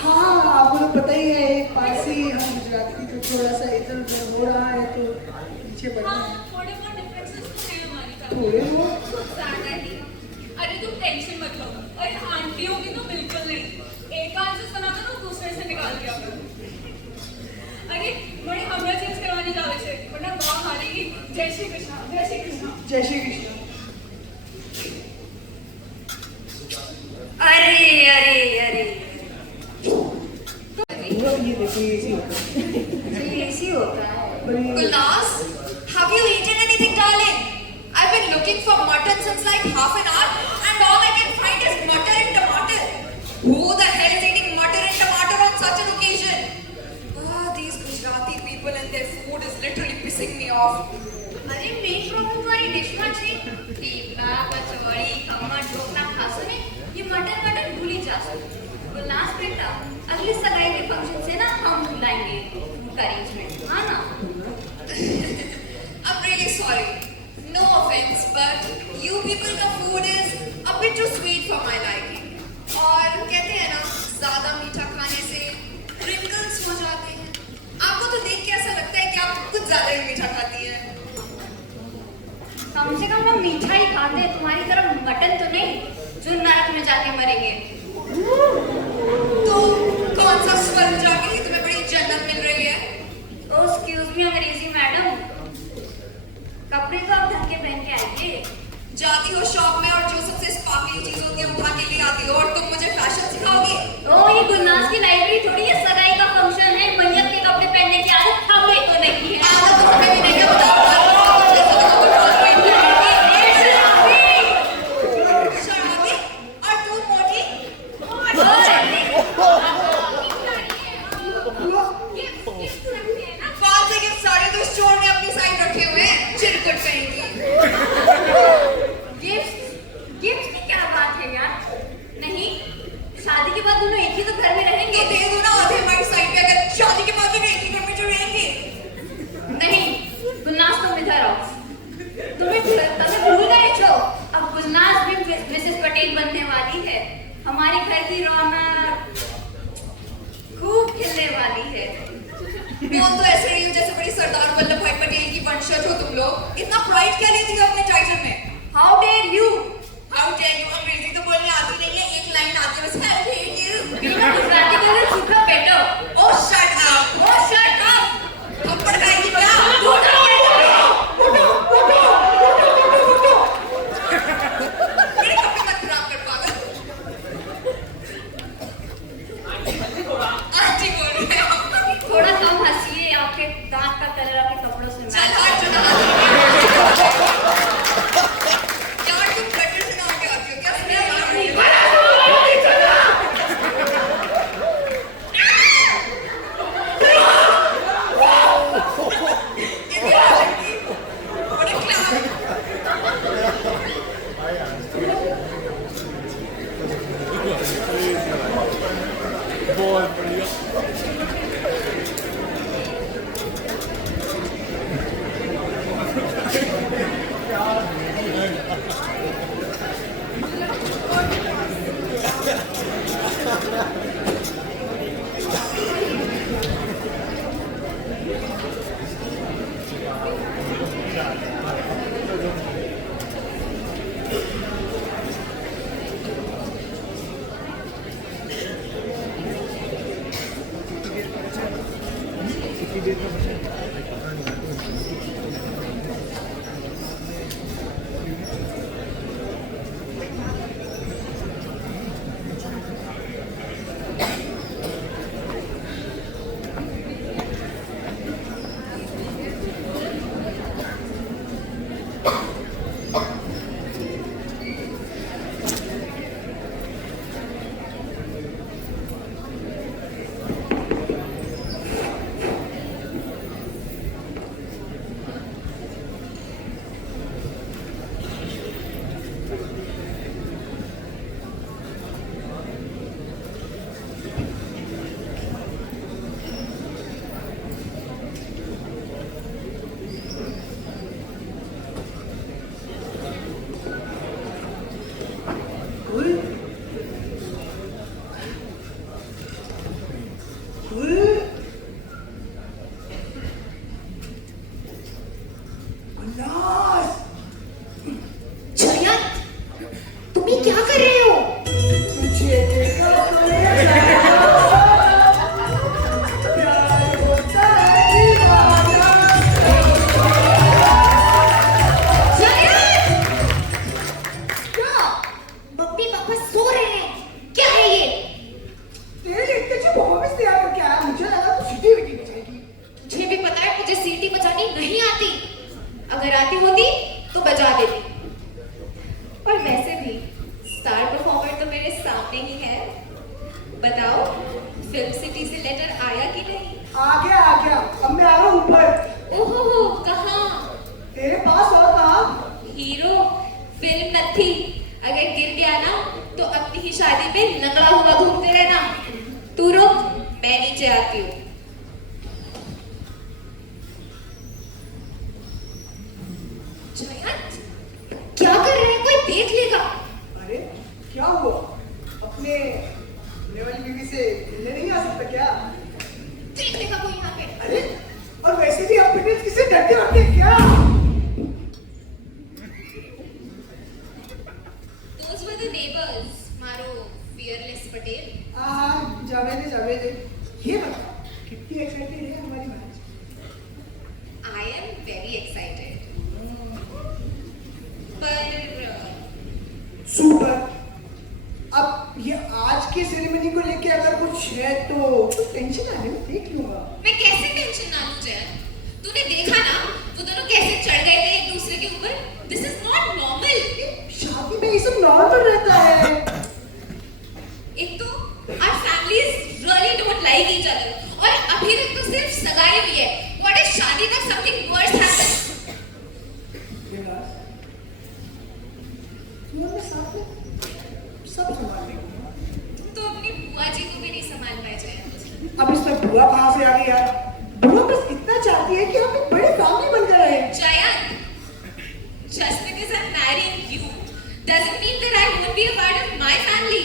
हाँ, आपको तो पता ही है, एक पारसी हम गुजराती तो थोड़ा सा इधर उधर हो रहा है, तो पीछे बढ़ना है। हाँ, थोड़े बहुत डिफरेंसेस तो हैं हमारी तरफ। थोड़े बहुत। कुछ ज्यादा ही। अरे तुम टेंशन मत लो। अरे आंटियों की तो बिल्कुल नहीं। एक कान से सुना करो, दूसरे से निकाल दिया करो। अरे बड़े हमरा चेंज करवाने जावे छे, वरना गांव हारेगी। जय श्री कृष्ण, जय श्री कृष्ण। जय श्री कृष्ण। अरे अरे अरे, ये देखो, ये ऐसी होता है। ये ऐसी होता है। Gulnaz, have you eaten anything, darling? I've been looking for mutton since like half an hour, and all I can find is mutton and tomato. Who the hell is eating mutton and tomato on such an occasion? Ah, these Gujarati people and their food is literally pissing me off. अरे main problem तुम्हारी dish में थी। टीका, कचौड़ी, खमण, ढोकला खासो ने ये mutton mutton भूल ही जा सकते। गुलनाज बेटा, अगली सगाई के फंक्शन से ना हम बुलाएंगे उनका अरेंजमेंट, हाँ ना? I'm really sorry. No offense, but you people का food is a bit too sweet for my liking. और कहते हैं ना, ज्यादा मीठा खाने से wrinkles हो जाते हैं। आपको तो देख के ऐसा लगता है कि आप कुछ ज्यादा ही मीठा खाती हैं। कम से कम हम मीठा ही खाते हैं, तुम्हारी तरफ मटन तो नहीं जो नरक में जाके मरेंगे। तो कौन सा स्वर्ग जाके ही तुम्हें बड़ी जन्नत मिल रही है? ओ एक्सक्यूज मी अंग्रेजी मैडम, कपड़े तो आप ढंग के पहन के आइए। जाती हो शॉप में और जो सबसे स्पार्कली चीज होती है उठा के ले आती हो, और तुम मुझे फैशन सिखाओगी? ओ ये गुलनाज की लाइब्रेरी थोड़ी है, सगाई का फंक्शन है, मैयत के कपड़े पहनने की आदत हमें तो नहीं है। आदत तो हमें भी नहीं है, बताओ। शर्मावी, और तू मोटी? फालतू के सारे तो स्टोर में अपनी साइड रखे हुए हैं, चिरकुट कहेंगी। गिफ्ट की क्या बात है यार? नहीं, शादी के बाद दोनों एक ही तो घर में रहेंगे। तो दे घर की रौनक खूब खिलने वाली है। बोल तो ऐसे रही हो जैसे बड़ी सरदार वल्लभ भाई पटेल की वंशज हो तुम लोग। इतना प्राइड क्या लेती हो अपने टाइटल में? How dare you. How dare you, अंग्रेजी तो बोलने आती नहीं है, एक लाइन आती है बस, how dare you. You know Gujarati का ना सूखा better. Oh shut up, oh shut up. थप्पड़ खाएगी क्या? मेरे कपड़े मत खराब कर पागल। आंटी बोल रहे हो। थोड़ा कम हंसिए, आपके दांत का कलर आपके कपड़ों से चल मैच। हाथ चला। यार तुम गटर से नाम के आती हो क्या? फिल्म सिटी से लेटर आया कि नहीं? आ गया अब मैं आ रहा हूँ ऊपर। ओहो कहाँ? तेरे पास और कहाँ? हीरो फिल्म नथी, अगर गिर गया ना तो अपनी ही शादी पे लंगड़ा हुआ घूमते रहना। तू रुक, मैं नीचे आती हूँ। जयंत क्या कर रहे हैं, कोई देख लेगा। अरे क्या हुआ? अपने होने वाली बीवी से मिलने नहीं आ सकता क्या? देख लेगा कोई यहाँ पे। अरे और वैसे भी आप फिटनेस किसे डरते रहते हैं क्या? Those were the neighbors, मारो fearless पटेल। जावे दे। ये बता कितनी एक्साइटेड है हमारी match? I am very excited। पर सुपर। अब ये आज के सेरेमनी को लेके अगर कुछ है तो टेंशन आने में देख लूंगा। मैं कैसे टेंशन ना लूं जयंत? तूने देखा ना वो दोनों कैसे चढ़ गए थे एक दूसरे के ऊपर। This is not normal। शादी में ये सब नॉर्मल रहता है। एक तो our families really don't like each other और अभी तक तो सिर्फ सगाई हुई है। What if शादी तक something worse happens? सब संभाल लेंगे। तुम तो अपनी बुआ जी को भी नहीं संभाल पाए जयंत। अब इसमें बुआ कहाँ से आ गई यार? बुआ बस इतना चाहती है कि हम एक बड़ी फैमिली बनकर रहे। Jayant, just because I'm marrying you doesn't mean that I won't be a part of my family।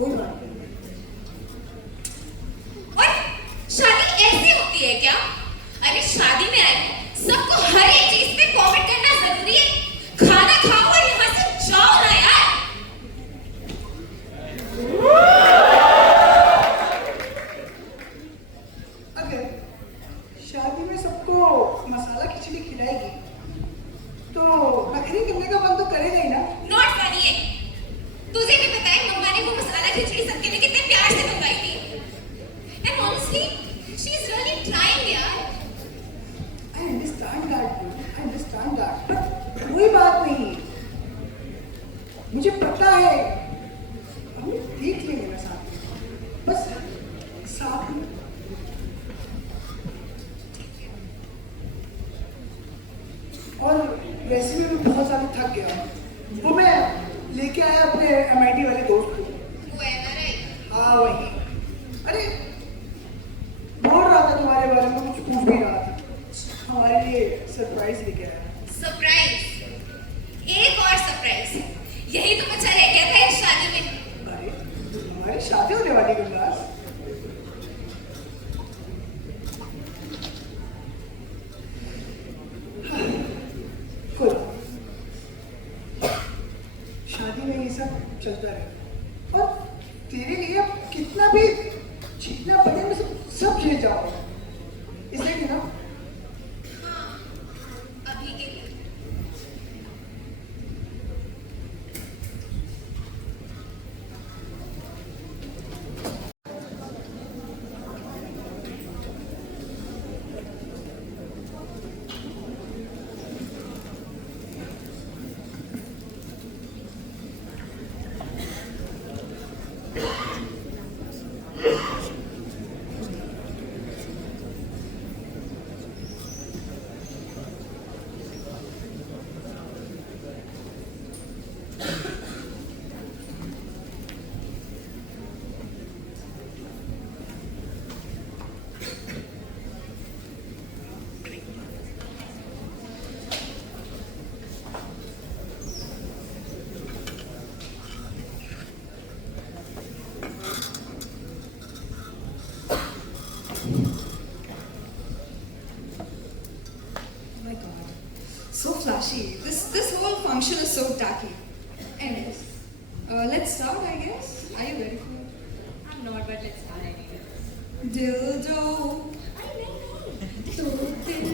कोई बात नहीं। और शादी ऐसी होती है क्या? अरे शादी में आए सबको हर एक चीज पे कमेंट करना जरूरी है? खाना खाओ और यहाँ से जाओ ना यार। अगर शादी में सबको मसाला खिचड़ी खिलाएगी तो नखरी करने का मन तो करेगा ही ना। नॉट फनी है। तुझे भी पता है मम्मा ने वो मसाला खिचड़ी सबके लिए कितने प्यार से बनवाई थी। And honestly she is really trying यार। I understand that, dude. I understand that. But कोई बात नहीं, मुझे पता है हम देख लेंगे ना साथ में, बस साथ में। और वैसे भी मैं बहुत ज़्यादा थक गया हूँ। वो मैं लेके आया अपने MIT वाले दोस्त को। वो एनआरआई। हाँ वही। अरे बोल रहा था तुम्हारे बारे में, कुछ पूछ भी रहा था। हमारे लिए सरप्राइज लेके आया। सरप्राइज। एक और सरप्राइज। यही तो बचा रह गया था इस शादी में। अरे हमारी शादी होने वाली गुरदास। कोई शादी में ये सब चलता रहेगा और तेरे लिए अब कितना भी जितना पड़े मैं सब झेल जाऊंगा, इसलिए कि ना अभी के लिए। My God, so flashy. This whole function is so tacky. Anyways, let's start, I guess. Are you ready for it? I'm not, but let's start anyway. Dildo. तो दिल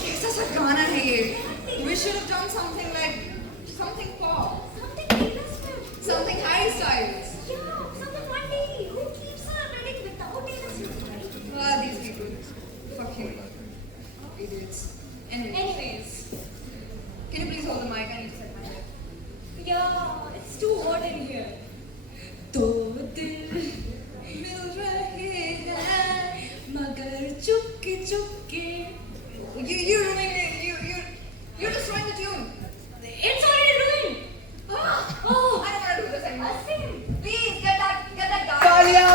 कैसा सा गाना है ये? We should have done something like something pop, Something Taylor Swift. something Harry Styles. Yeah, something one day. Who keeps on wedding without Taylor Swift, right? Ah, these people, fucking idiots. Anyways, Can you please hold the mic? I need to set my head. yeah, it's too hot in here. दो दिल मिल रहे हैं मगर Chupke Chupke. You're ruining it. You're destroying the tune. It's already ruined. Oh, I don't want to do this anymore. Asim, Please get that guy. तालियां।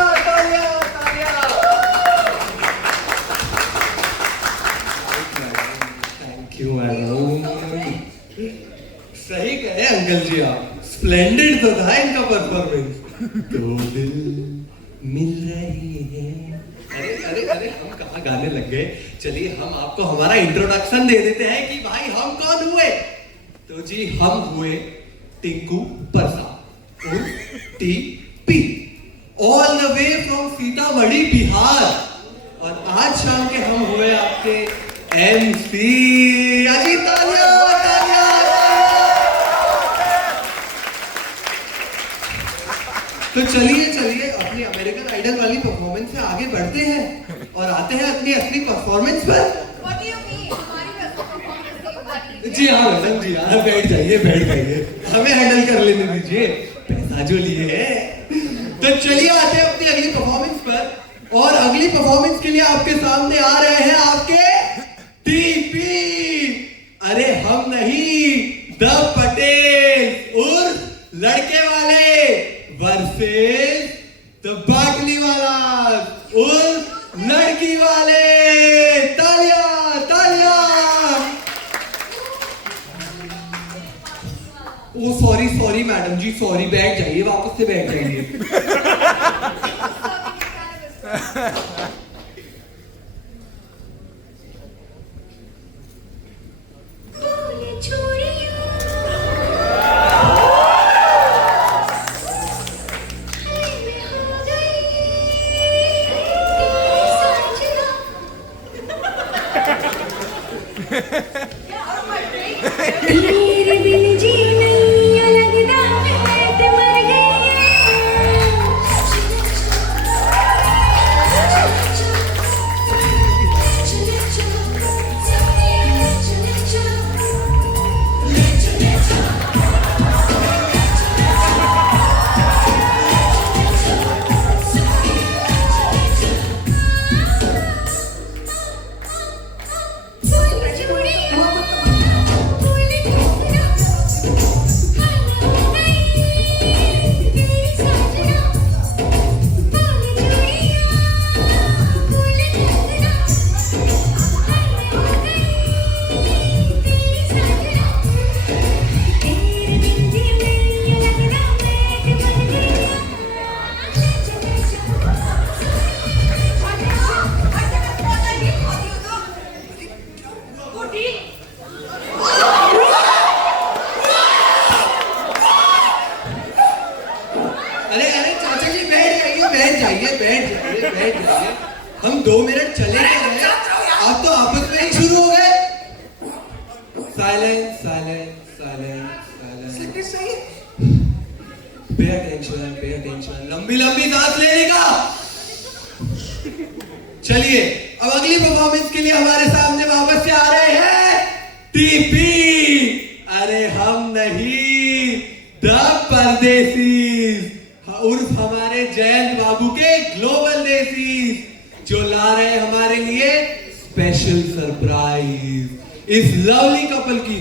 Thank you madam. सही कहे uncle जी आप। Splendid तो था इनका परफॉर्मेंस। दो दिल मिल रहे हैं। अरे हम कहाँ गाने लग गए। चलिए हम आपको हमारा इंट्रोडक्शन दे देते हैं कि भाई हम कौन हुए। तो जी हम हुए टिंकू प्रसाद उर्फ TP, all the way from Sitamarhi Bihar. और आज शाम के हम हुए आपके MC। अजी तालियां। तो चलिए अपनी अमेरिकन आइडल वाली परफॉर्मेंस से आगे बढ़ते हैं और आते हैं अपनी असली परफॉर्मेंस पर। What do you mean? हमारी performance नहीं हुई। जी हाँ मैडम जी हाँ, बैठ जाइए हमें हैंडल कर लेने दीजिए, पैसा जो लिए है। तो चलिए आते हैं अपनी अगली परफॉर्मेंस पर। और अगली परफॉर्मेंस के लिए आपके सामने आ रहे हैं आपके टीपी। अरे हम नहीं, द पटेल उर्फ लड़के वाले वर्सेस द बाटली वाला उर्फ लड़की वाले। तालियां। ओ सॉरी सॉरी मैडम जी, सॉरी, बैठ जाइए, वापस से बैठ जाइए। तेरे बिन जी नहीं लगता मैं ते मर अरे अरे चाचा जी, बैठ जाइए, बैठ जाइए, बैठ जाइए, बैठ जाइए। हम 2 मिनट चले गए, आप तो आपस में ही शुरू हो गए। Silence, silence, silence, silence. Pay attention, pay attention. लंबी लंबी सांस लेने का। चलिए, अब अगली परफॉर्मेंस के लिए हमारे सामने वापस से आ रहे हैं टीपी। अरे हम नहीं, द परदेसी, उर्फ हमारे जयंत बाबू के ग्लोबल देसीज, जो ला रहे हमारे लिए स्पेशल सरप्राइज इस लवली कपल की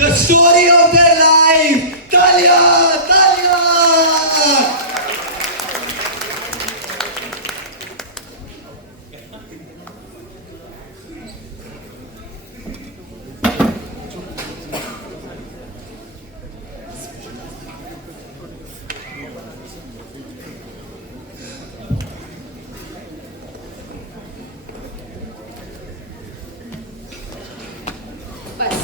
the story of their life. तालियां, तालियां। बस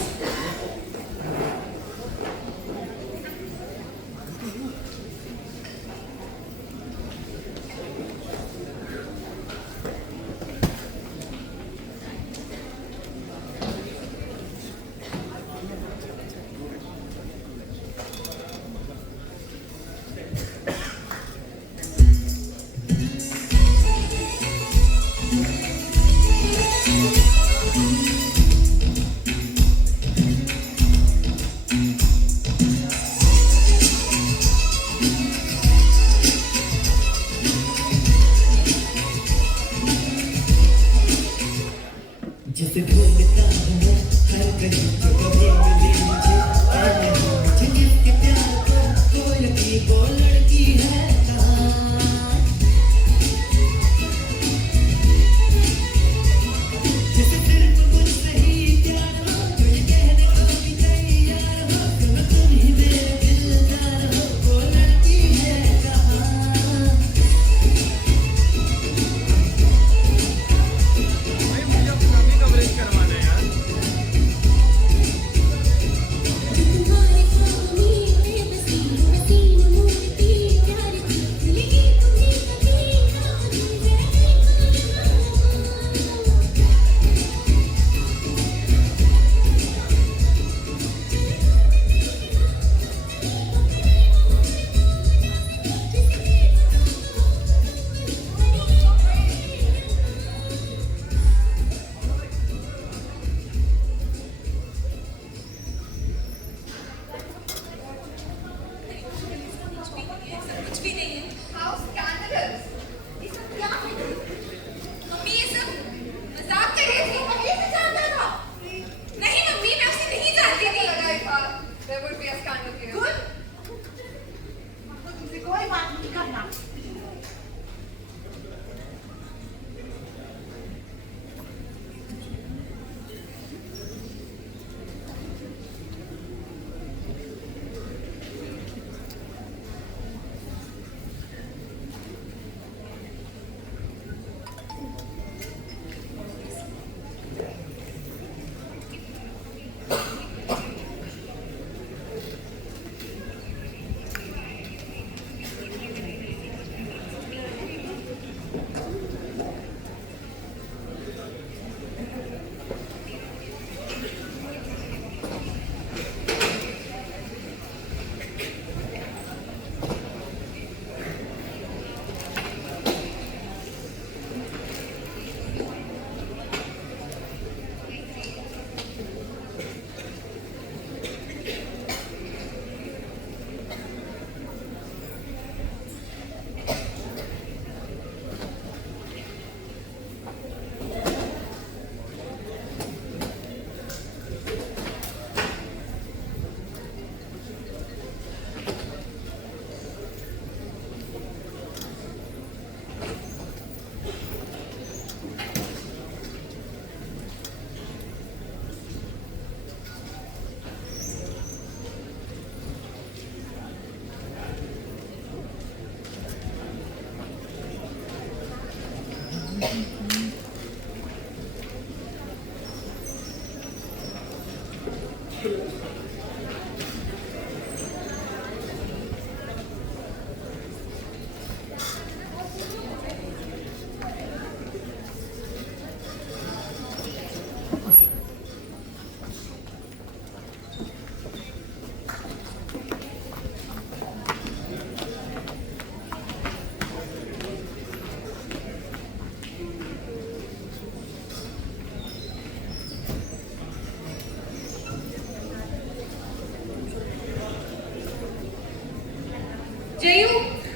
जयू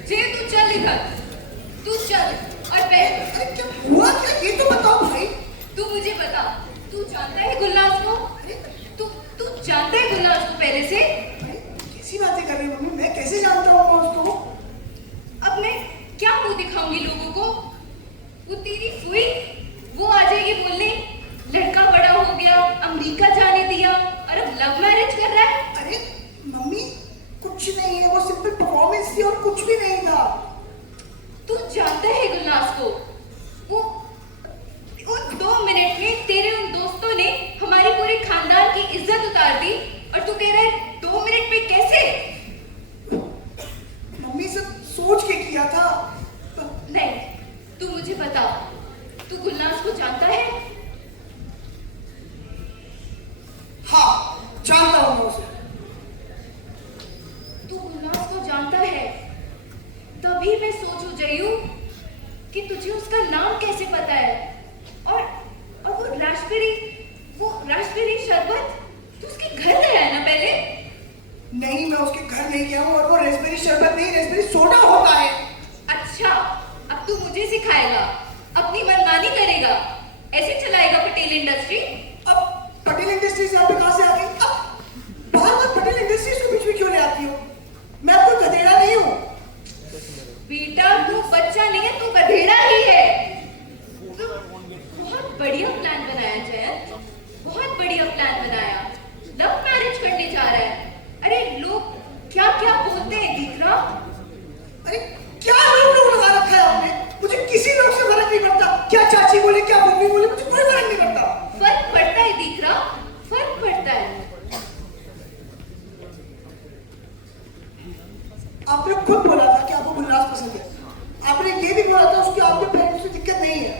जयू तू चल इधर, तू चल और बैठ। अरे क्या हुआ क्या, ये तो बताओ भाई। तू मुझे बता, तू जानता है गुलनाज को? तू तू जानता है गुलनाज को पहले से? कैसी बातें कर रही हो मम्मी, मैं कैसे जानता हूँ उसको? अब मैं क्या मुंह दिखाऊंगी लोगों को? वो तेरी हुई, वो आ जाएगी बोलने लड़का बड़ा हो गया, अमेरिका जाने दिया और अब लव मैरिज कर रहा है। अरे मम्मी कुछ नहीं है, वो सिंपल परफॉर्मेंस थी और कुछ भी नहीं था। तू जानता है गुलनाज को? वो 2 मिनट में तेरे उन दोस्तों ने हमारे पूरे खानदान की इज्जत उतार दी और तू कह रहा है 2 मिनट में कैसे? मम्मी सब सोच के किया था। नहीं, तू मुझे बता, तू गुलनाज को जानता है? हाँ जानता हूँ मैं उसे। तू गुलनाज को जानता है, तभी मैं सोचूं जयू कि तुझे उसका नाम कैसे पता है। और वो रास्पबेरी शरबत तू उसके घर ले आया ना पहले? नहीं मैं उसके घर नहीं गया हूँ, और वो रेस्पबेरी शरबत नहीं, रेस्पबेरी सोडा होता है। अच्छा, अब तू मुझे सिखाएगा, अपनी मनमानी करेगा, ऐसे चलाएगा पटेल इंडस्ट्री? अब पटेल इंडस्ट्रीज यहाँ पे कहाँ से आ गई? अब बार-बार पटेल इंडस्ट्रीज को बीच में क्यों ले आती हो? मैं आपको गधेड़ा नहीं हूँ। बेटा तू बच्चा नहीं है, तू गधेड़ा ही है। तू बहुत बढ़िया प्लान बनाया जयंत, बहुत बढ़िया प्लान बनाया। लव मैरिज करने जा रहा है। अरे लोग क्या क्या बोलते हैं दिख रहा? अरे क्या लोग लगा रखा है आपने? मुझे किसी लोग से फर्क नहीं पड़ता, क्या चाची बोले क्या मम्मी बोले, मुझे कोई फर्क नहीं पड़ता। फर्क पड़ता है दिख रहा, फर्क पड़ता है। आपने खुद बोला था कि आपको गुलनाज पसंद है, आपने ये भी बोला था उसके आपके पेरेंट्स से दिक्कत नहीं है।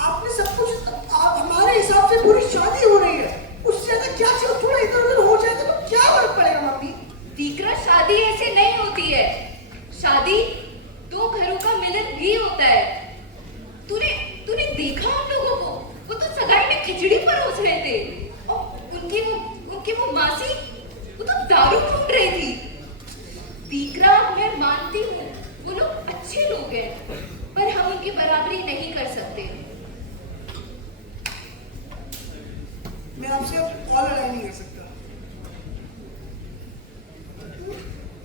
आपने सब कुछ हमारे हिसाब से पूरी शादी हो रही है, उससे ज्यादा क्या चाहिए? थोड़ा इधर उधर हो जाए तो क्या फर्क पड़ेगा मम्मी? दीकरा शादी ऐसे नहीं होती है, शादी 2 घरों का मिलन भी होता है। तूने देखा हम लोगों को? वो तो सगाई में खिचड़ी परोस रहे थे और उनकी वो मासी वो तो दारू ढूंढ रही थी। दीकरा मैं मानती हूँ वो लोग अच्छे लोग हैं, पर हम उनकी बराबरी नहीं कर सकते। मैं आपसे अब और लड़ाई नहीं कर सकता।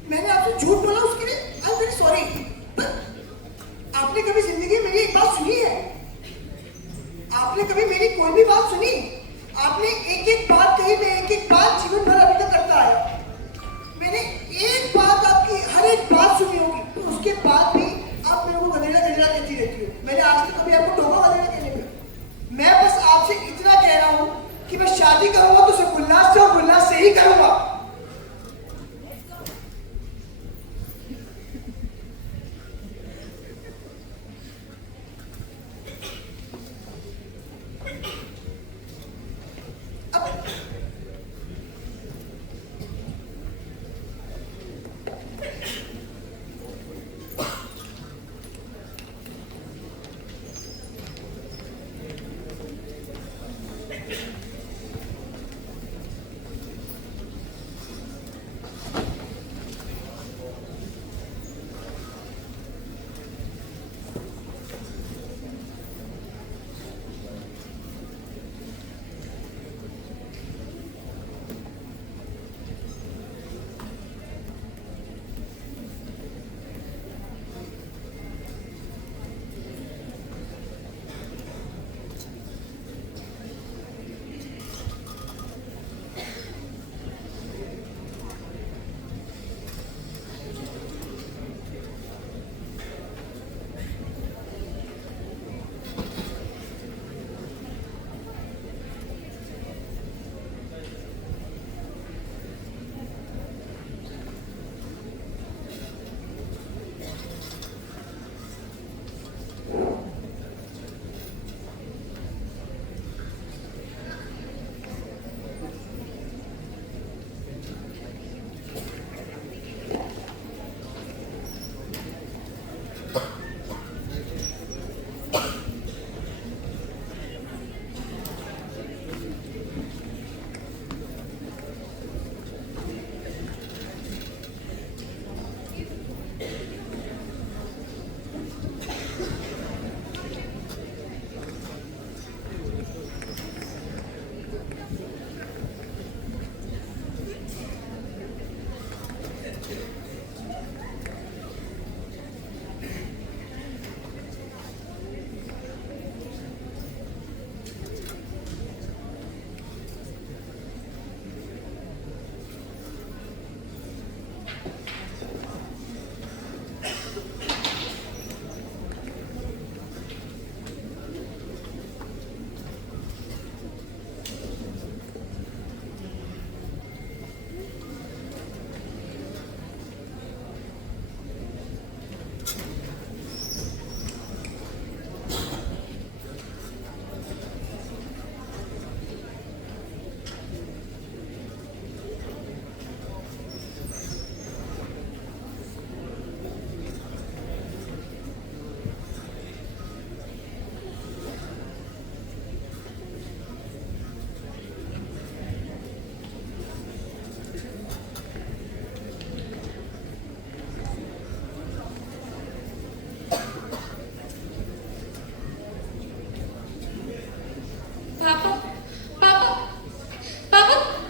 मैंने आपसे झूठ बोला उसके लिए आई एम वेरी सॉरी। आपने कभी जिंदगी में मेरी एक बात सुनी है? आपने कभी मेरी कोई भी बात सुनी? आपने एक एक बात कही, मैं एक एक बात जीवन भर अभी तक करता आया। मैंने एक बात आपकी हर एक बात सुनी होगी, तो उसके बाद भी आप मेरे को गधेड़ा गधेड़ा कहती रहती हो। मैंने आज तक कभी आपको टोका गधेड़ा कहने का? मैं बस आपसे इतना कह रहा हूँ कि मैं शादी करूंगा तो सिर्फ गुलनाज से और गुलनाज से ही करूंगा।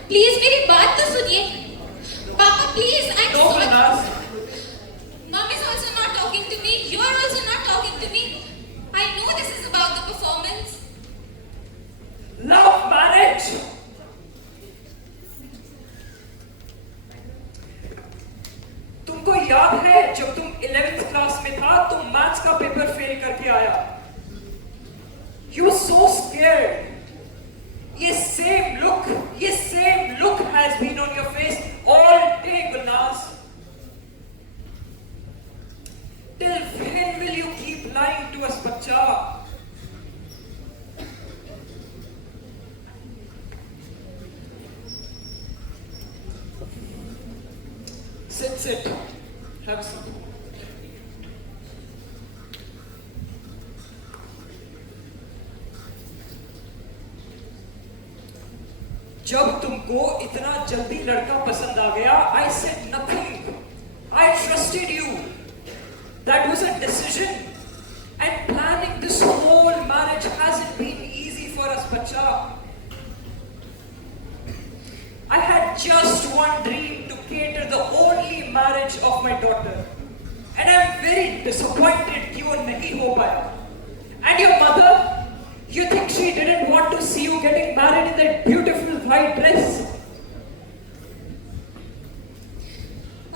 प्लीज मेरी बात तो सुनिए पापा please I No, Gulnaz. Mom is also not talking to me. You are also not talking to me. I know this is about the performance. Love marriage. तुमको याद है जब तुम 11th क्लास में था तुम मैथ्स का पेपर फेल करके आया. You were so scared. ये same look has been on your face all day, Gulnaz. Till when will you keep lying to us, bachcha? Sit. Have some. जब तुमको इतना जल्दी लड़का पसंद आ गया, I said nothing. I trusted you. That was a decision. And planning this whole marriage hasn't been easy for us, bachcha. I had just one dream to cater the only marriage of my daughter. And I'm very disappointed कि वो नहीं हो पाया. And your mother, you think she didn't want to see you getting married in that beautiful white dress?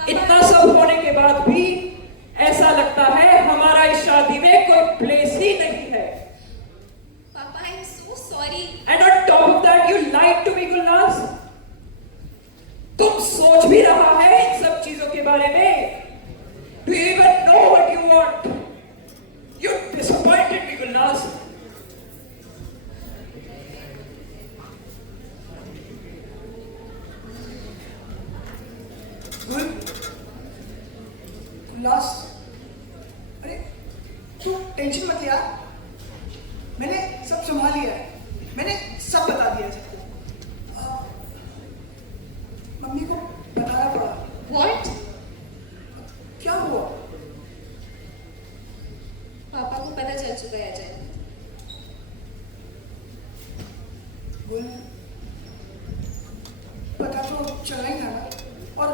इतना सब होने के बाद भी ऐसा लगता है हमारा इस शादी में कोई प्लेस ही नहीं है. Papa, I'm so sorry. And on top of that, you lied to me, Gulnaz. तुम सोच भी रहा है इन सब चीजों के बारे में? Do you even know what you want? You disappointed me, Gulnaz. Gulnaz, अरे तू टेंशन मत यार. मैंने सब संभाल लिया है. मैंने सब बता दिया है सबको. मम्मी को बताना पड़ा. What? क्या हुआ? पापा को पता चल चुका है अजय. बोल. पता तो चला ही था ना. और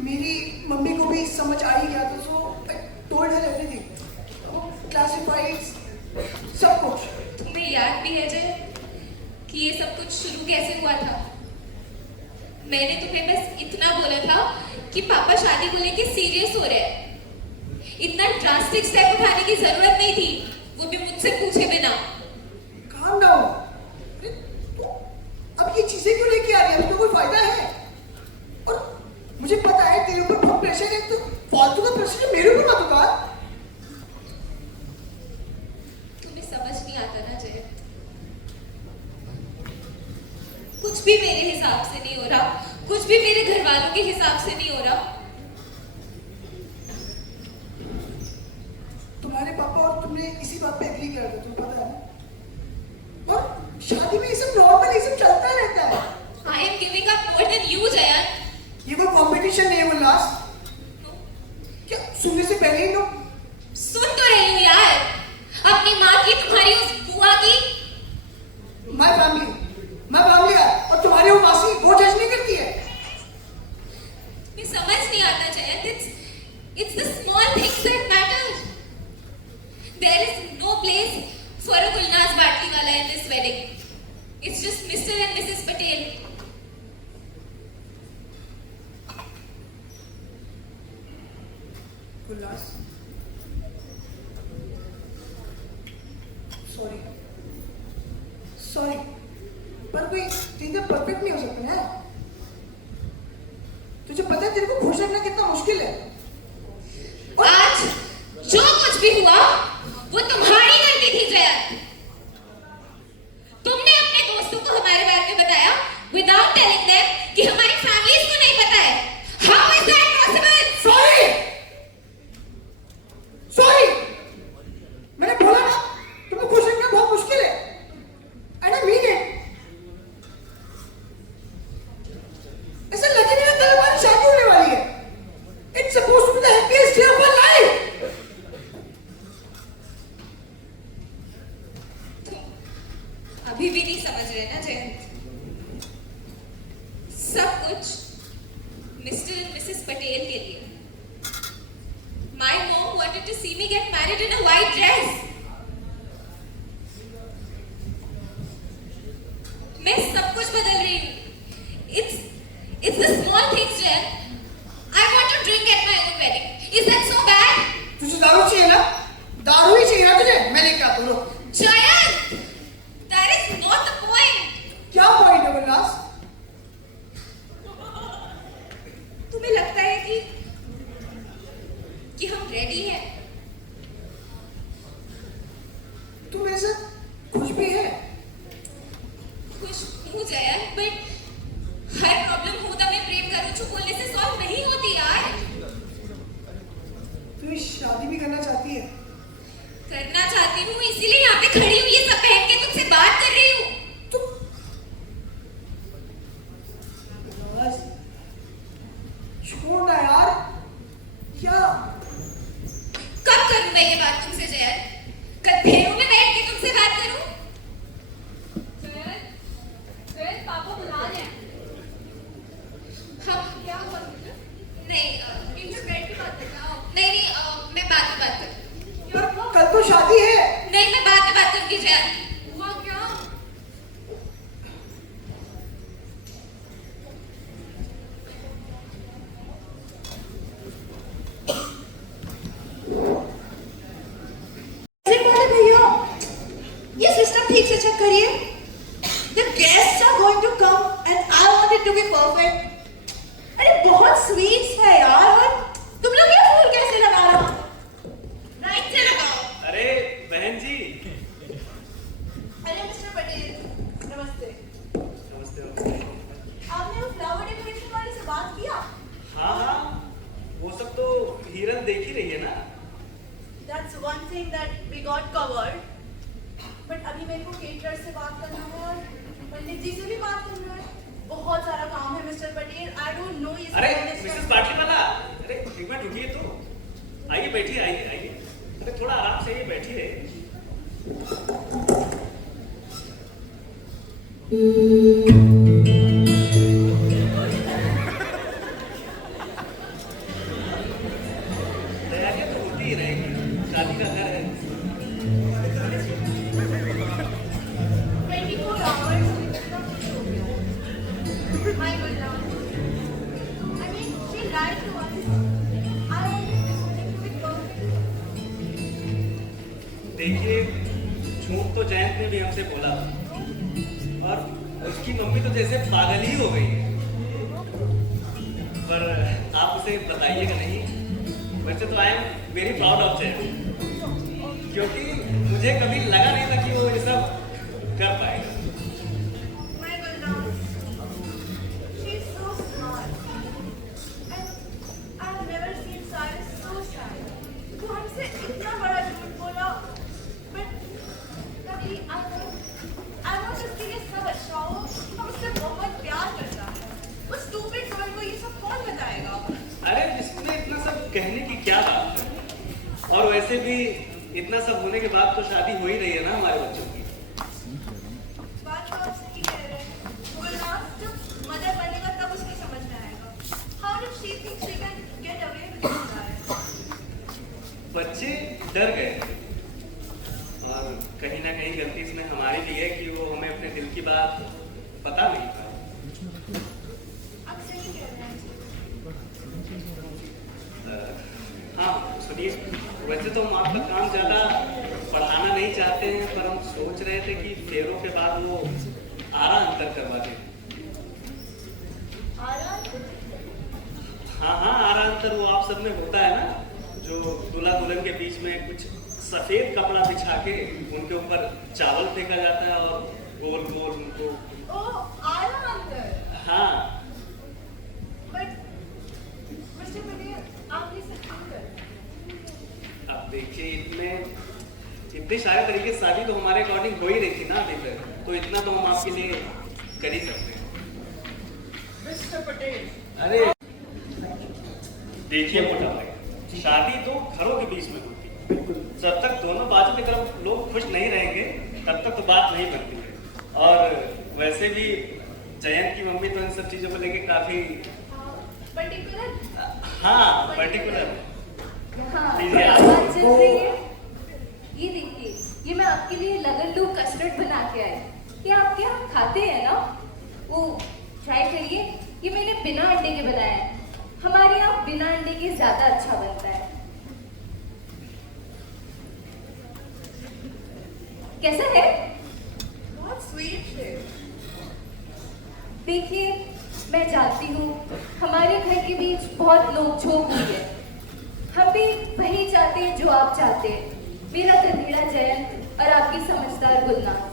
मेरी मम्मी को भी समझ आ ही गया तो सो I told her everything. Classifieds, सब कुछ. तुम्हें याद भी है अजय कि ये सब कुछ शुरू कैसे हुआ था? मैंने तुम्हें बस इतना बोला था कि पापा शादी को लेके सीरियस हो रहे हैं. इतना ड्रास्टिक स्टेप उठाने की जरूरत नहीं थी, वो भी मुझसे पूछे बिना. Calm down. अरे तो अब ये चीजें क्यों लेके आ रही है? तो कोई फायदा है? और मुझे पता है तेरे ऊपर बहुत प्रेशर है, तो फालतू का प्रेशर मेरे ऊपर मत उतार. तुम्हें समझ नहीं आता ना जय. कुछ भी मेरे हिसाब से नहीं हो रहा, कुछ भी मेरे घर वालों के हिसाब से नहीं हो रहा. तुम्हारे पापा और तुमने इसी बात पे एग्री किया था, तुम्हें पता है. और शादी में ये सब नॉर्मल, ये सब चलता रहता है. I am giving up more than you, Jayan. ये कोई कंपटीशन नहीं है उल्लास. क्या सुनने से पहले ही लोग सुन तो रही हूँ यार. अपनी माँ की, तुम्हारी उस बुआ की. माय फैमिली है और तुम्हारी वो मासी वो जज नहीं करती है. मैं समझ नहीं आता Jayant. It's the small things that matter. There is no place for a Gulnaz Batliwala in this wedding. It's just Mr. and Mrs. Patel. Gulnaz, sorry sorry, पर कोई चीजें परफेक्ट नहीं हो सकती है. तुझे पता है तेरे को खुश रखना कितना मुश्किल है. आज जो कुछ भी हुआ वो तुम्हारी गलती थी जयंत. तुमने अपने दोस्तों को हमारे बारे में बताया विदाउट टेलिंग देम कि हमारी फैमिलीज को नहीं पता है. How is that possible? Sorry sorry, मैंने बोला ना तुम्हें खुश रखना बहुत मुश्किल है. And I mean it. ऐसा लगे नहीं तेरे हमारी शादी होने वाली है. It's supposed to be the happiest day of our life. अभी भी नहीं समझ रहे ना जयंत. सब कुछ मिस्टर एंड मिसेस पटेल के लिए. My mom wanted to see me get married in a white dress. मैं सब कुछ बदल रही हूँ. It's the small things, Jen. I want to drink at my own wedding. Is that so bad? तुझे दारू चाहिए ना? दारू ही चाहिए ना तुझे? मैं लेके आता हूँ. Jayant, that is not the point. क्या पॉइंट है गुलनाज? तुम्हें लगता है कि हम रेडी हैं? तू मेरे साथ खुश भी है. खुश हूँ जयंत, बट हर प्रॉब्लम हूँ तो मैं प्रेम करूँ छू बोलने से सॉल्व नहीं होती यार. तू शादी भी करना चाहती है. करना चाहती हूँ, इसीलिए यहाँ पे खड़ी हूँ ये सब पहन के तुमसे बात कर रही हूँ. छोड़ ना यार. क्या कब करूँ मैं ये बात तुमसे जयंत? कल फेरों में बैठ के तुमसे बात करूँ? जयंत पापा बुला रहे हैं. हम क्या करूँ? नहीं इनसे बैठ के बात करना. नहीं मैं बाद में बात करूँ. यार कल तो शादी है. नहीं मैं बाद में बात करूँगी जयंत. हुआ क्या? ये सिस्टम ठीक से चेक करिए. The guests are going to come and I want it to be perfect. अरे बहुत स्वीट्स है यार. और तुम लोग ये फूल कैसे लगा रहे हो? राइट से लगाओ. अरे बहन जी. अरे मिस्टर पटेल, नमस्ते. नमस्ते. आपने वो फ्लावर डेकोरेशन वाले से बात किया? हाँ वो सब तो हिरन देख ही रही है ना. That's one thing that we got covered. But अभी मेरे को केटरर से बात करना है और पंडित जी से भी बात करना है. बहुत सारा काम है mister Patel. I don't know ये. अरे मिसेस पाटलीवाला, अरे एक मिनट रुकिए तो. आइए बैठिए, आइए. अरे थोड़ा आराम से बैठिए. तैयारियां तो होती ही रहेगी. शादी का घर है. 24 hours. My good love. I mean, she lied to us. I wanted this wedding to be perfect. देखिए झूठ तो जयंत ने भी हमसे बोला और उसकी मम्मी तो जैसे पागल ही हो गई है. पर आप उसे बताइएगा नहीं. वैसे तो I am very proud of Jayant, क्योंकि मुझे कभी लगा नहीं था कि वो ये सब कर पाएगा. My good love. She's so smart. And I've never seen Cyrus so sad. वो हमसे इतना बड़ा झूठ बोला. But कभी I want उसके लिए सब अच्छा हो. हम उससे बहुत प्यार करता है. उस stupid girl को ये सब कौन बताएगा? अरे इसमें इतना सब कहने की क्या बात है. और वैसे भी इतना सब होने के बाद तो शादी हो ही रही है ना हमारे बच्चों की. बात तो आप सही कह रहे हैं. गुलनाज जब मदर बनेगा तब उसकी समझ में आएगा. How did she think she can डर गए और कहीं ना कहीं गलती इसमें हमारी भी है कि वो हमें अपने दिल की बात पता नहीं था। आप सही कह रहे हैं। हाँ सुनिए, वैसे तो हम आपका काम ज़्यादा बढ़ाना नहीं चाहते हैं, पर हम सोच रहे थे कि फेरों के बाद वो आरा अंतर करवा दें। हाँ हाँ, आरा अंतर वो आप सब में होता है ना, जो दूल्हा दुल्हन के बीच में कुछ सफेद कपड़ा बिछा के उनके ऊपर चावल फेंका जाता है और गोल गोल उनको। ओह, आरा अंतर। हाँ बट मिस्टर पटेल, आप ये सब क्यों कर रहे हैं? अब देखिए, इतने सारे तरीके से शादी तो हमारे अकॉर्डिंग हो ही रही थी ना अभी तक, तो इतना तो हम आपके लिए कर ही सकते हैं। मिस्टर पटेल, अरे देखिए मोटा भाई, शादी तो घरों के बीच में होती है। जब तक दोनों बाजू की तरफ लोग खुश नहीं रहेंगे तब तक तो बात नहीं बनती है। और वैसे भी जयंत की मम्मी तो इन सब चीजों को लेके काफी पर्टिकुलर। हाँ पर्टिकुलर। हाँ, लीजिए आप। बात चल रही है। ये देखिए, ये मैं आपके लिए लगन कस्टर्ड बना के आई। ये आपके यहाँ खाते हैं ना? वो ट्राई करिए। ये मैंने बिना अंडे के बनाया है। हमारे यहाँ बिना अंडे के ज्यादा अच्छा बनता है। कैसा है? बहुत स्वीट है। देखिए, मैं जानती हूँ हमारे घर के बीच बहुत नोक-झोंक हुई है। हम भी वही चाहते हैं जो आप चाहते हैं। मेरा गधेड़ा जयंत और आपकी समझदार Gulnaz.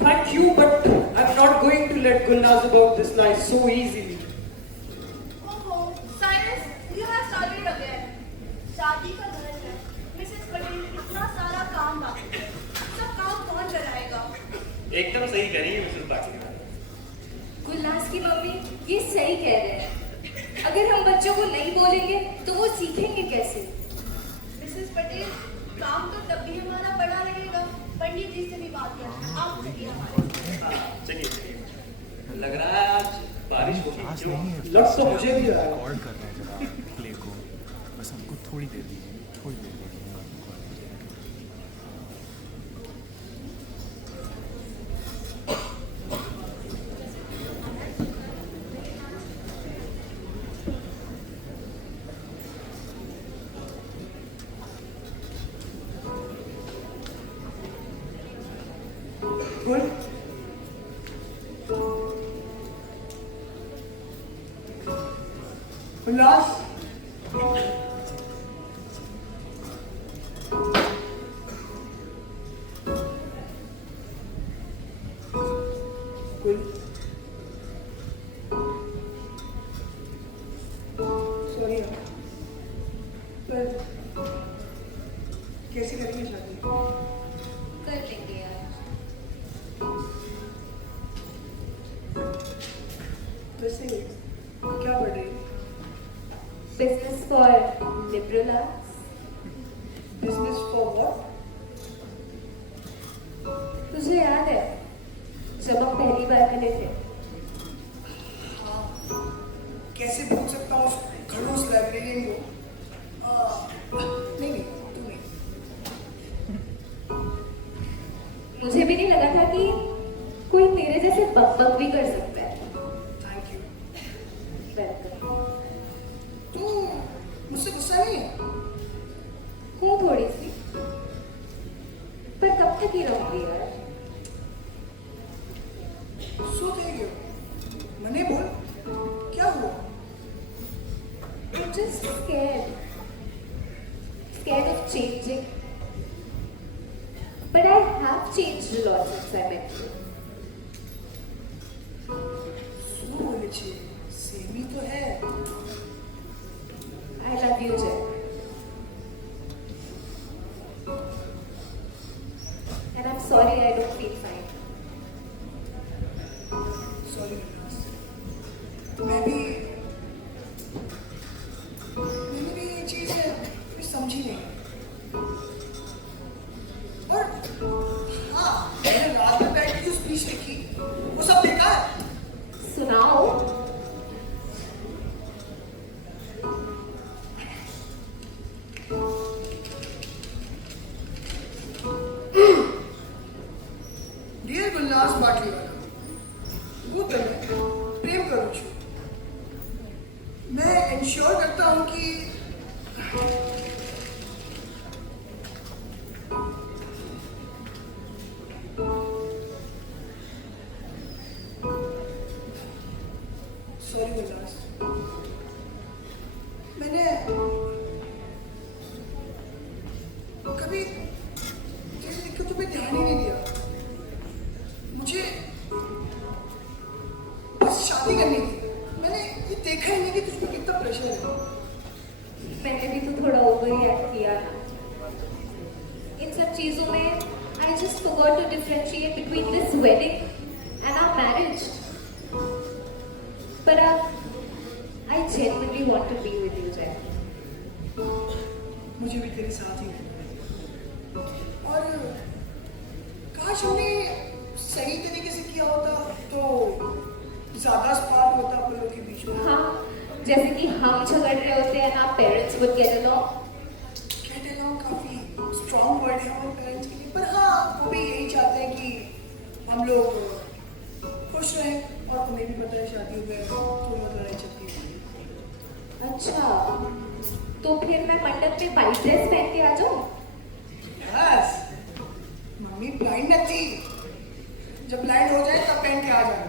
Thank you, but I'm not going to let Gulnaz about this life so easily. ओहो, Cyrus, you have started again. शादी का घर है। मिसेस पटेल, इतना सारा काम बाकी है। सब काम कौन कराएगा? एकदम सही कह रही है मिसेस पाटिल। गुलनाज की मम्मी ये सही कह रहे हैं। अगर हम बच्चों को नहीं बोलेंगे तो वो सीखेंगे कैसे? मिसेस पटेल, काम तो तब भी हमारा बड़ा रहेगा। पंडित जी से भी बात करना। आप चलिए हमारे। हाँ चलिए चलिए, लग रहा है आज बारिश होगी। क्यों? लग तो मुझे भी रहा है। रिकॉर्ड कर रहे हैं जरा प्ले को, बस हमको थोड़ी देर दीजिए, थोड़ी देर दीजिए। गुल, उल्लास, गुल, सॉरी यार, पर कैसे करेंगे शादी? कर लेंगे यार। वैसे क्या पढ़ रही है? Business for liberal arts. Business for what? तुझे याद है जब हम पहली बार मिले थे? कैसे भूल सकता हूँ उस खड़ूस लाइब्रेरियन को? नहीं नहीं, तू नहीं। मुझे भी नहीं लगा था कि कोई तेरे जैसे बक भी कर सकता है। Thank you. वेलकम। तू मुझसे गुस्सा नहीं है? हूँ थोड़ी सी, पर कब तक ही रहूंगी यार? सो थे क्यों? मने बोल, क्या हुआ? I'm just scared. Scared of changing. But I have changed a lot since I met you. શું બોલે છે? સેમી તો હે. I love you, Jay. And I'm sorry I don't feel fine. Sorry Vilas, मैंने भी ये चीज कभी समझी नहीं। और हाँ, मैंने रात में बैठ के जो स्पीच लिखी वो सब बेकार। सुनाओ। इंश्योर करता हूँ कि सॉरी उल्लास, मैंने कभी तेरे दिक्कतों पे ध्यान ही नहीं दिया। मुझे बस शादी करनी थी। मैंने ये देखा ही नहीं कि तुझ पे कितना प्रेशर है। मैंने भी तो थोड़ा ओवर रिएक्ट किया ना। इन सब चीजों में I just forgot to differentiate between this wedding and our marriage. But I genuinely want to be with you, Jay. मुझे भी तेरे साथ ही है। और काश हमने सही तरीके से किया होता तो ज्यादा स्पार्क होता अपन लोग के बीच में। हाँ, जैसे कि हम झगड़ रहे होते हैं ना, parents would get along. Get along काफी स्ट्रॉन्ग वर्ड है हमारे पेरेंट्स के लिए, पर हाँ वो भी यही चाहते हैं कि हम लोग खुश रहें। और तुम्हें भी पता है शादी हो गया तो लड़ाई चलती है। अच्छा, तो फिर मैं मंडप में वाइट ड्रेस पहन के आ जाऊँ? यस, मम्मी ब्लाइंड न थी। जब ब्लाइंड हो जाए तब पहन के आ जाना।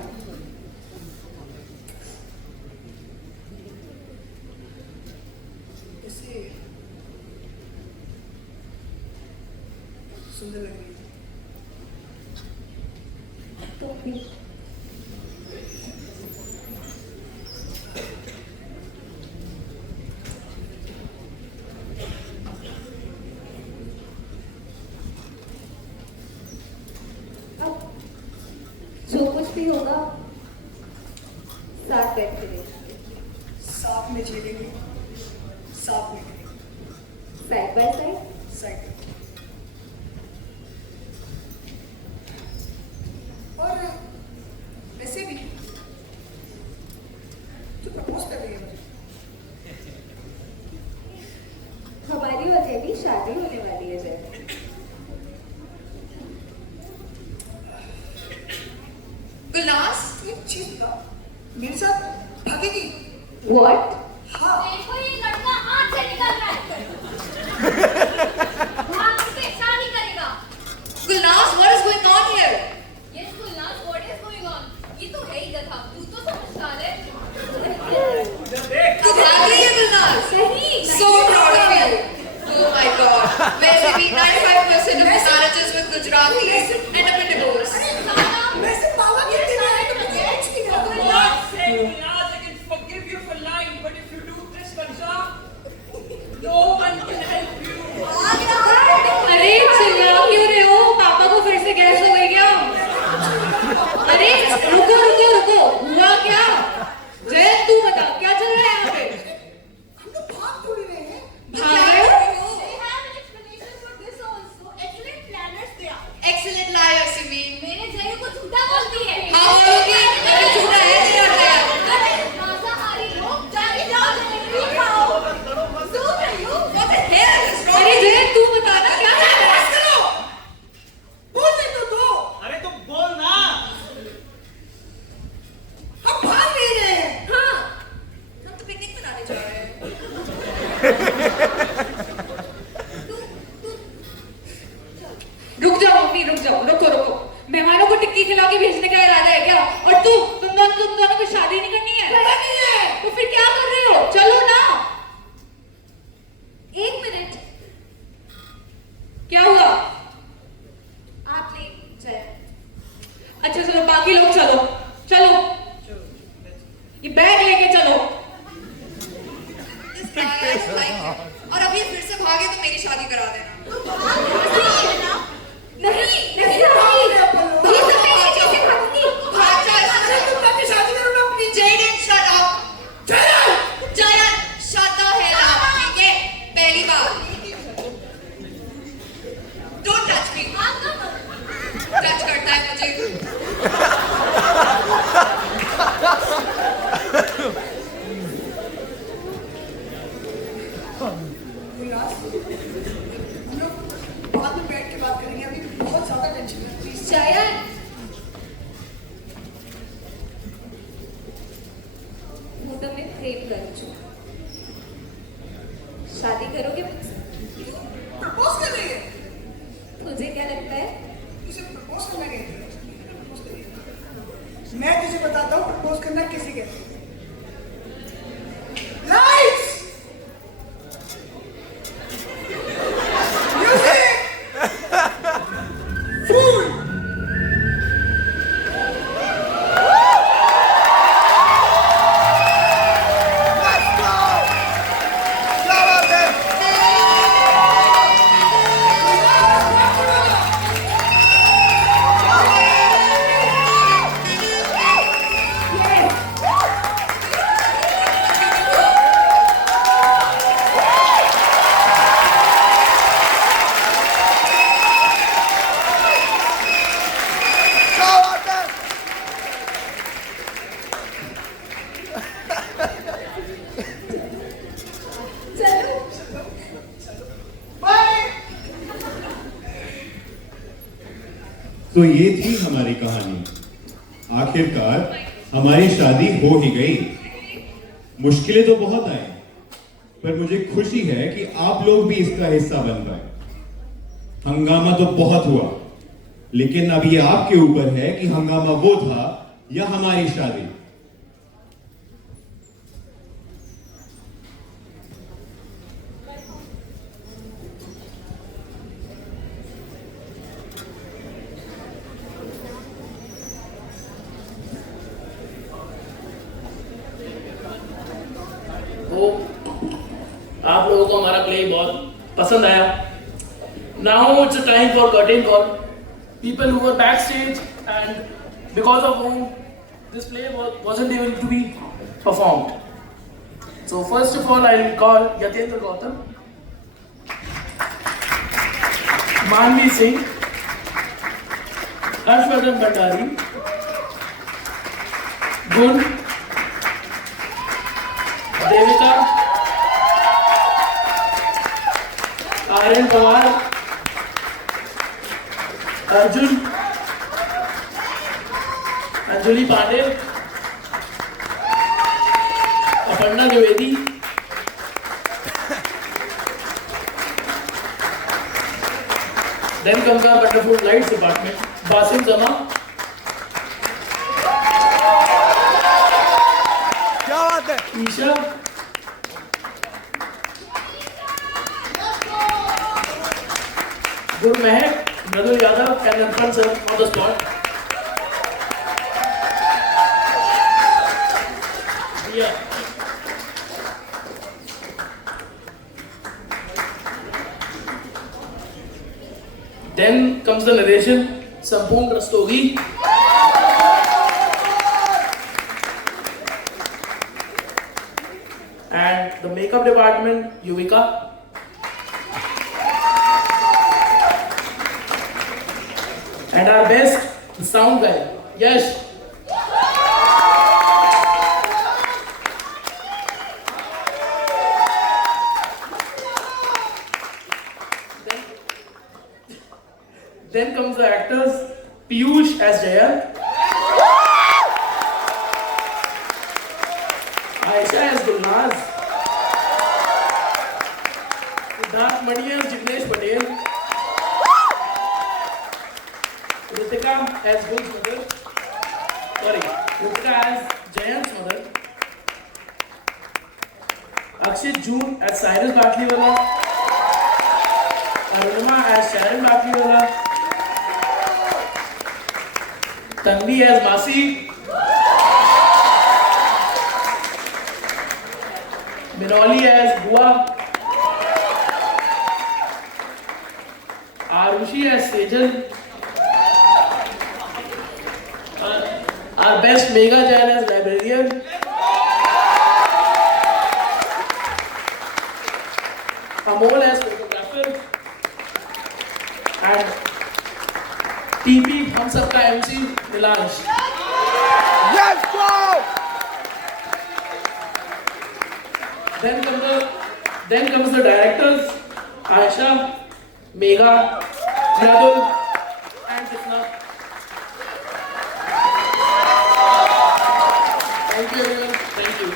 इसे सुंदर लग रही है। तो फिर जो कुछ भी होगा साथ बैठ के देखेंगे, साथ में झेलेंगे, साथ में साइड बाय साइड। साइड। और वैसे भी जो प्रपोज कर रही है मुझे, हमारी और जय की शादी होने वाली है। जय, गुलास, एक चीज बता, मेरे साथ भागेगी? व्हाट? हाँ। देखो ये लड़का हाथ से निकल रहा है। भाग के शादी करेगा। गुलास, what is going on here? Yes, Gulnaz, what is going on? ये तो है ही गधा, तू तो समझदार है। तू भाग रही है गुलनाज? नहीं, So proud of you. Oh my God. वैसे भी 95% of marriages with Gujaratis end up in divorce. वैसे पावा के दिन आए तो मुझे कुछ नहीं For करना। God's sake, Gulnaz, I can forgive you for lying, but if you do this, Kansa, no one can help you. अरे चिल्ला क्यों रहे हो? पापा को फिर से गैस हो गई क्या? अरे रुको रुको रुको, हुआ क्या? जय तू बता क्या चल रहा है यहाँ पे? हम लोग भाग थोड़ी रहे हैं। भाग रहे हो? They have an explanation for this also. Excellent planners they are. Excellent liars, you mean? मेरे जय को झूठा बोलती है। हाँ बोलोगी, अगर झूठा है तेरा है। अरे मांसाहारी लोग जाके जाओ जलेबी खाओ। सुन रही हो? What the hell is wrong? अरे जय तू बता ना क्या चल रहा है? बोलने तो दो। अरे तुम बोल ना। हम भाग नहीं रहे हैं। हाँ, हम तो पिकनिक मनाने जा रहे हैं। रुक जाओ मम्मी, रुक जाओ, रुको रुको। मेहमानों को टिक्की खिला के भेजने का इरादा है क्या? और तुम दोनों को शादी नहीं करनी है? करनी है। तो फिर क्या कर रहे हो? चलो ना। एक मिनट, क्या हुआ? आप ले जय। अच्छा चलो बाकी लोग चलो चलो, ये बैग लेके चलो। This guy, I don't like him. और अब ये फिर से भागे तो मेरी शादी करा देना। नहीं नहीं नहीं, भाग ये सब मैं कैसे भागूंगी? भाग जा इससे। अरे तुम जाके शादी करो ना अपनी। Jaden, shut up. Jayan, shut the hell up. ठीक है? पहली बार। Don't touch me. टच करता है मुझे। उल्लास, हम लोग बाद में बैठ के बात करेंगे। अभी बहुत ज्यादा टेंशन है। प्लीज। जयन, હું તમને પ્રેમ કરું છું शादी करोगे मुझसे? प्रपोज कर रही है? तुझे क्या लगता है? तुझे प्रपोज करना कहती है? मैं तुझे बताता हूँ प्रपोज करना किसे कहते हैं। Lights, music, food. तो ये थी हमारी कहानी। आखिरकार हमारी शादी हो ही गई। मुश्किलें तो बहुत आई, पर मुझे खुशी है कि आप लोग भी इसका हिस्सा बन पाए। हंगामा तो बहुत हुआ, लेकिन अब ये आपके ऊपर है कि हंगामा वो था या हमारी शादी। तो आप लोगों को हमारा प्ले बहुत पसंद आया। Now it's a time for curtain call. People who were backstage and because of whom this play wasn't able to be performed. So first of all, I'll call Yatendra Gautam, Manvi Singh, Harshvardhan Bhandari, Gun, Devika, Aryan Pawar, Arjun, Anjali Pandey, Aparna Dwivedi, then comes our wonderful lights department, Basim Zama, Isha, Guru Mehak, Mradul Yadav, and Irfan sir on the spot. Yeah. Then comes the narration, Sampoon Rastogi. And the makeup department, Yuvika. And our best, the sound guy, Yash. Then comes the actors, Piyush as Jayant, Aisha as Gulnaz, Siddharth Mani as Jignesh Patel, Ritika as Gul's mother, Ritika as Jayant's mother, Akshit June as Cyrus Batliwala, Arunima as Sharon Batliwala, Tanvi as Masi, Minoli as Bua, Arushi as Sejal, our best Mega Jain as librarian, Amol as photographer, and TP हम सबका MC Nilansh. Let's go! Then comes the directors, Aisha, Megha, Mradul, and Krishna. Thank you everyone. Thank you.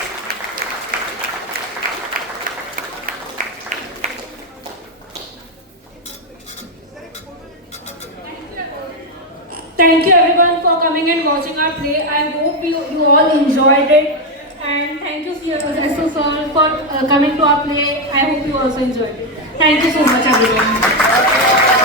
Thank you everyone for coming and watching our play. I hope you all enjoyed it. And thank you SO sir for coming to our play. I hope you also enjoyed it. Thank you so much everyone.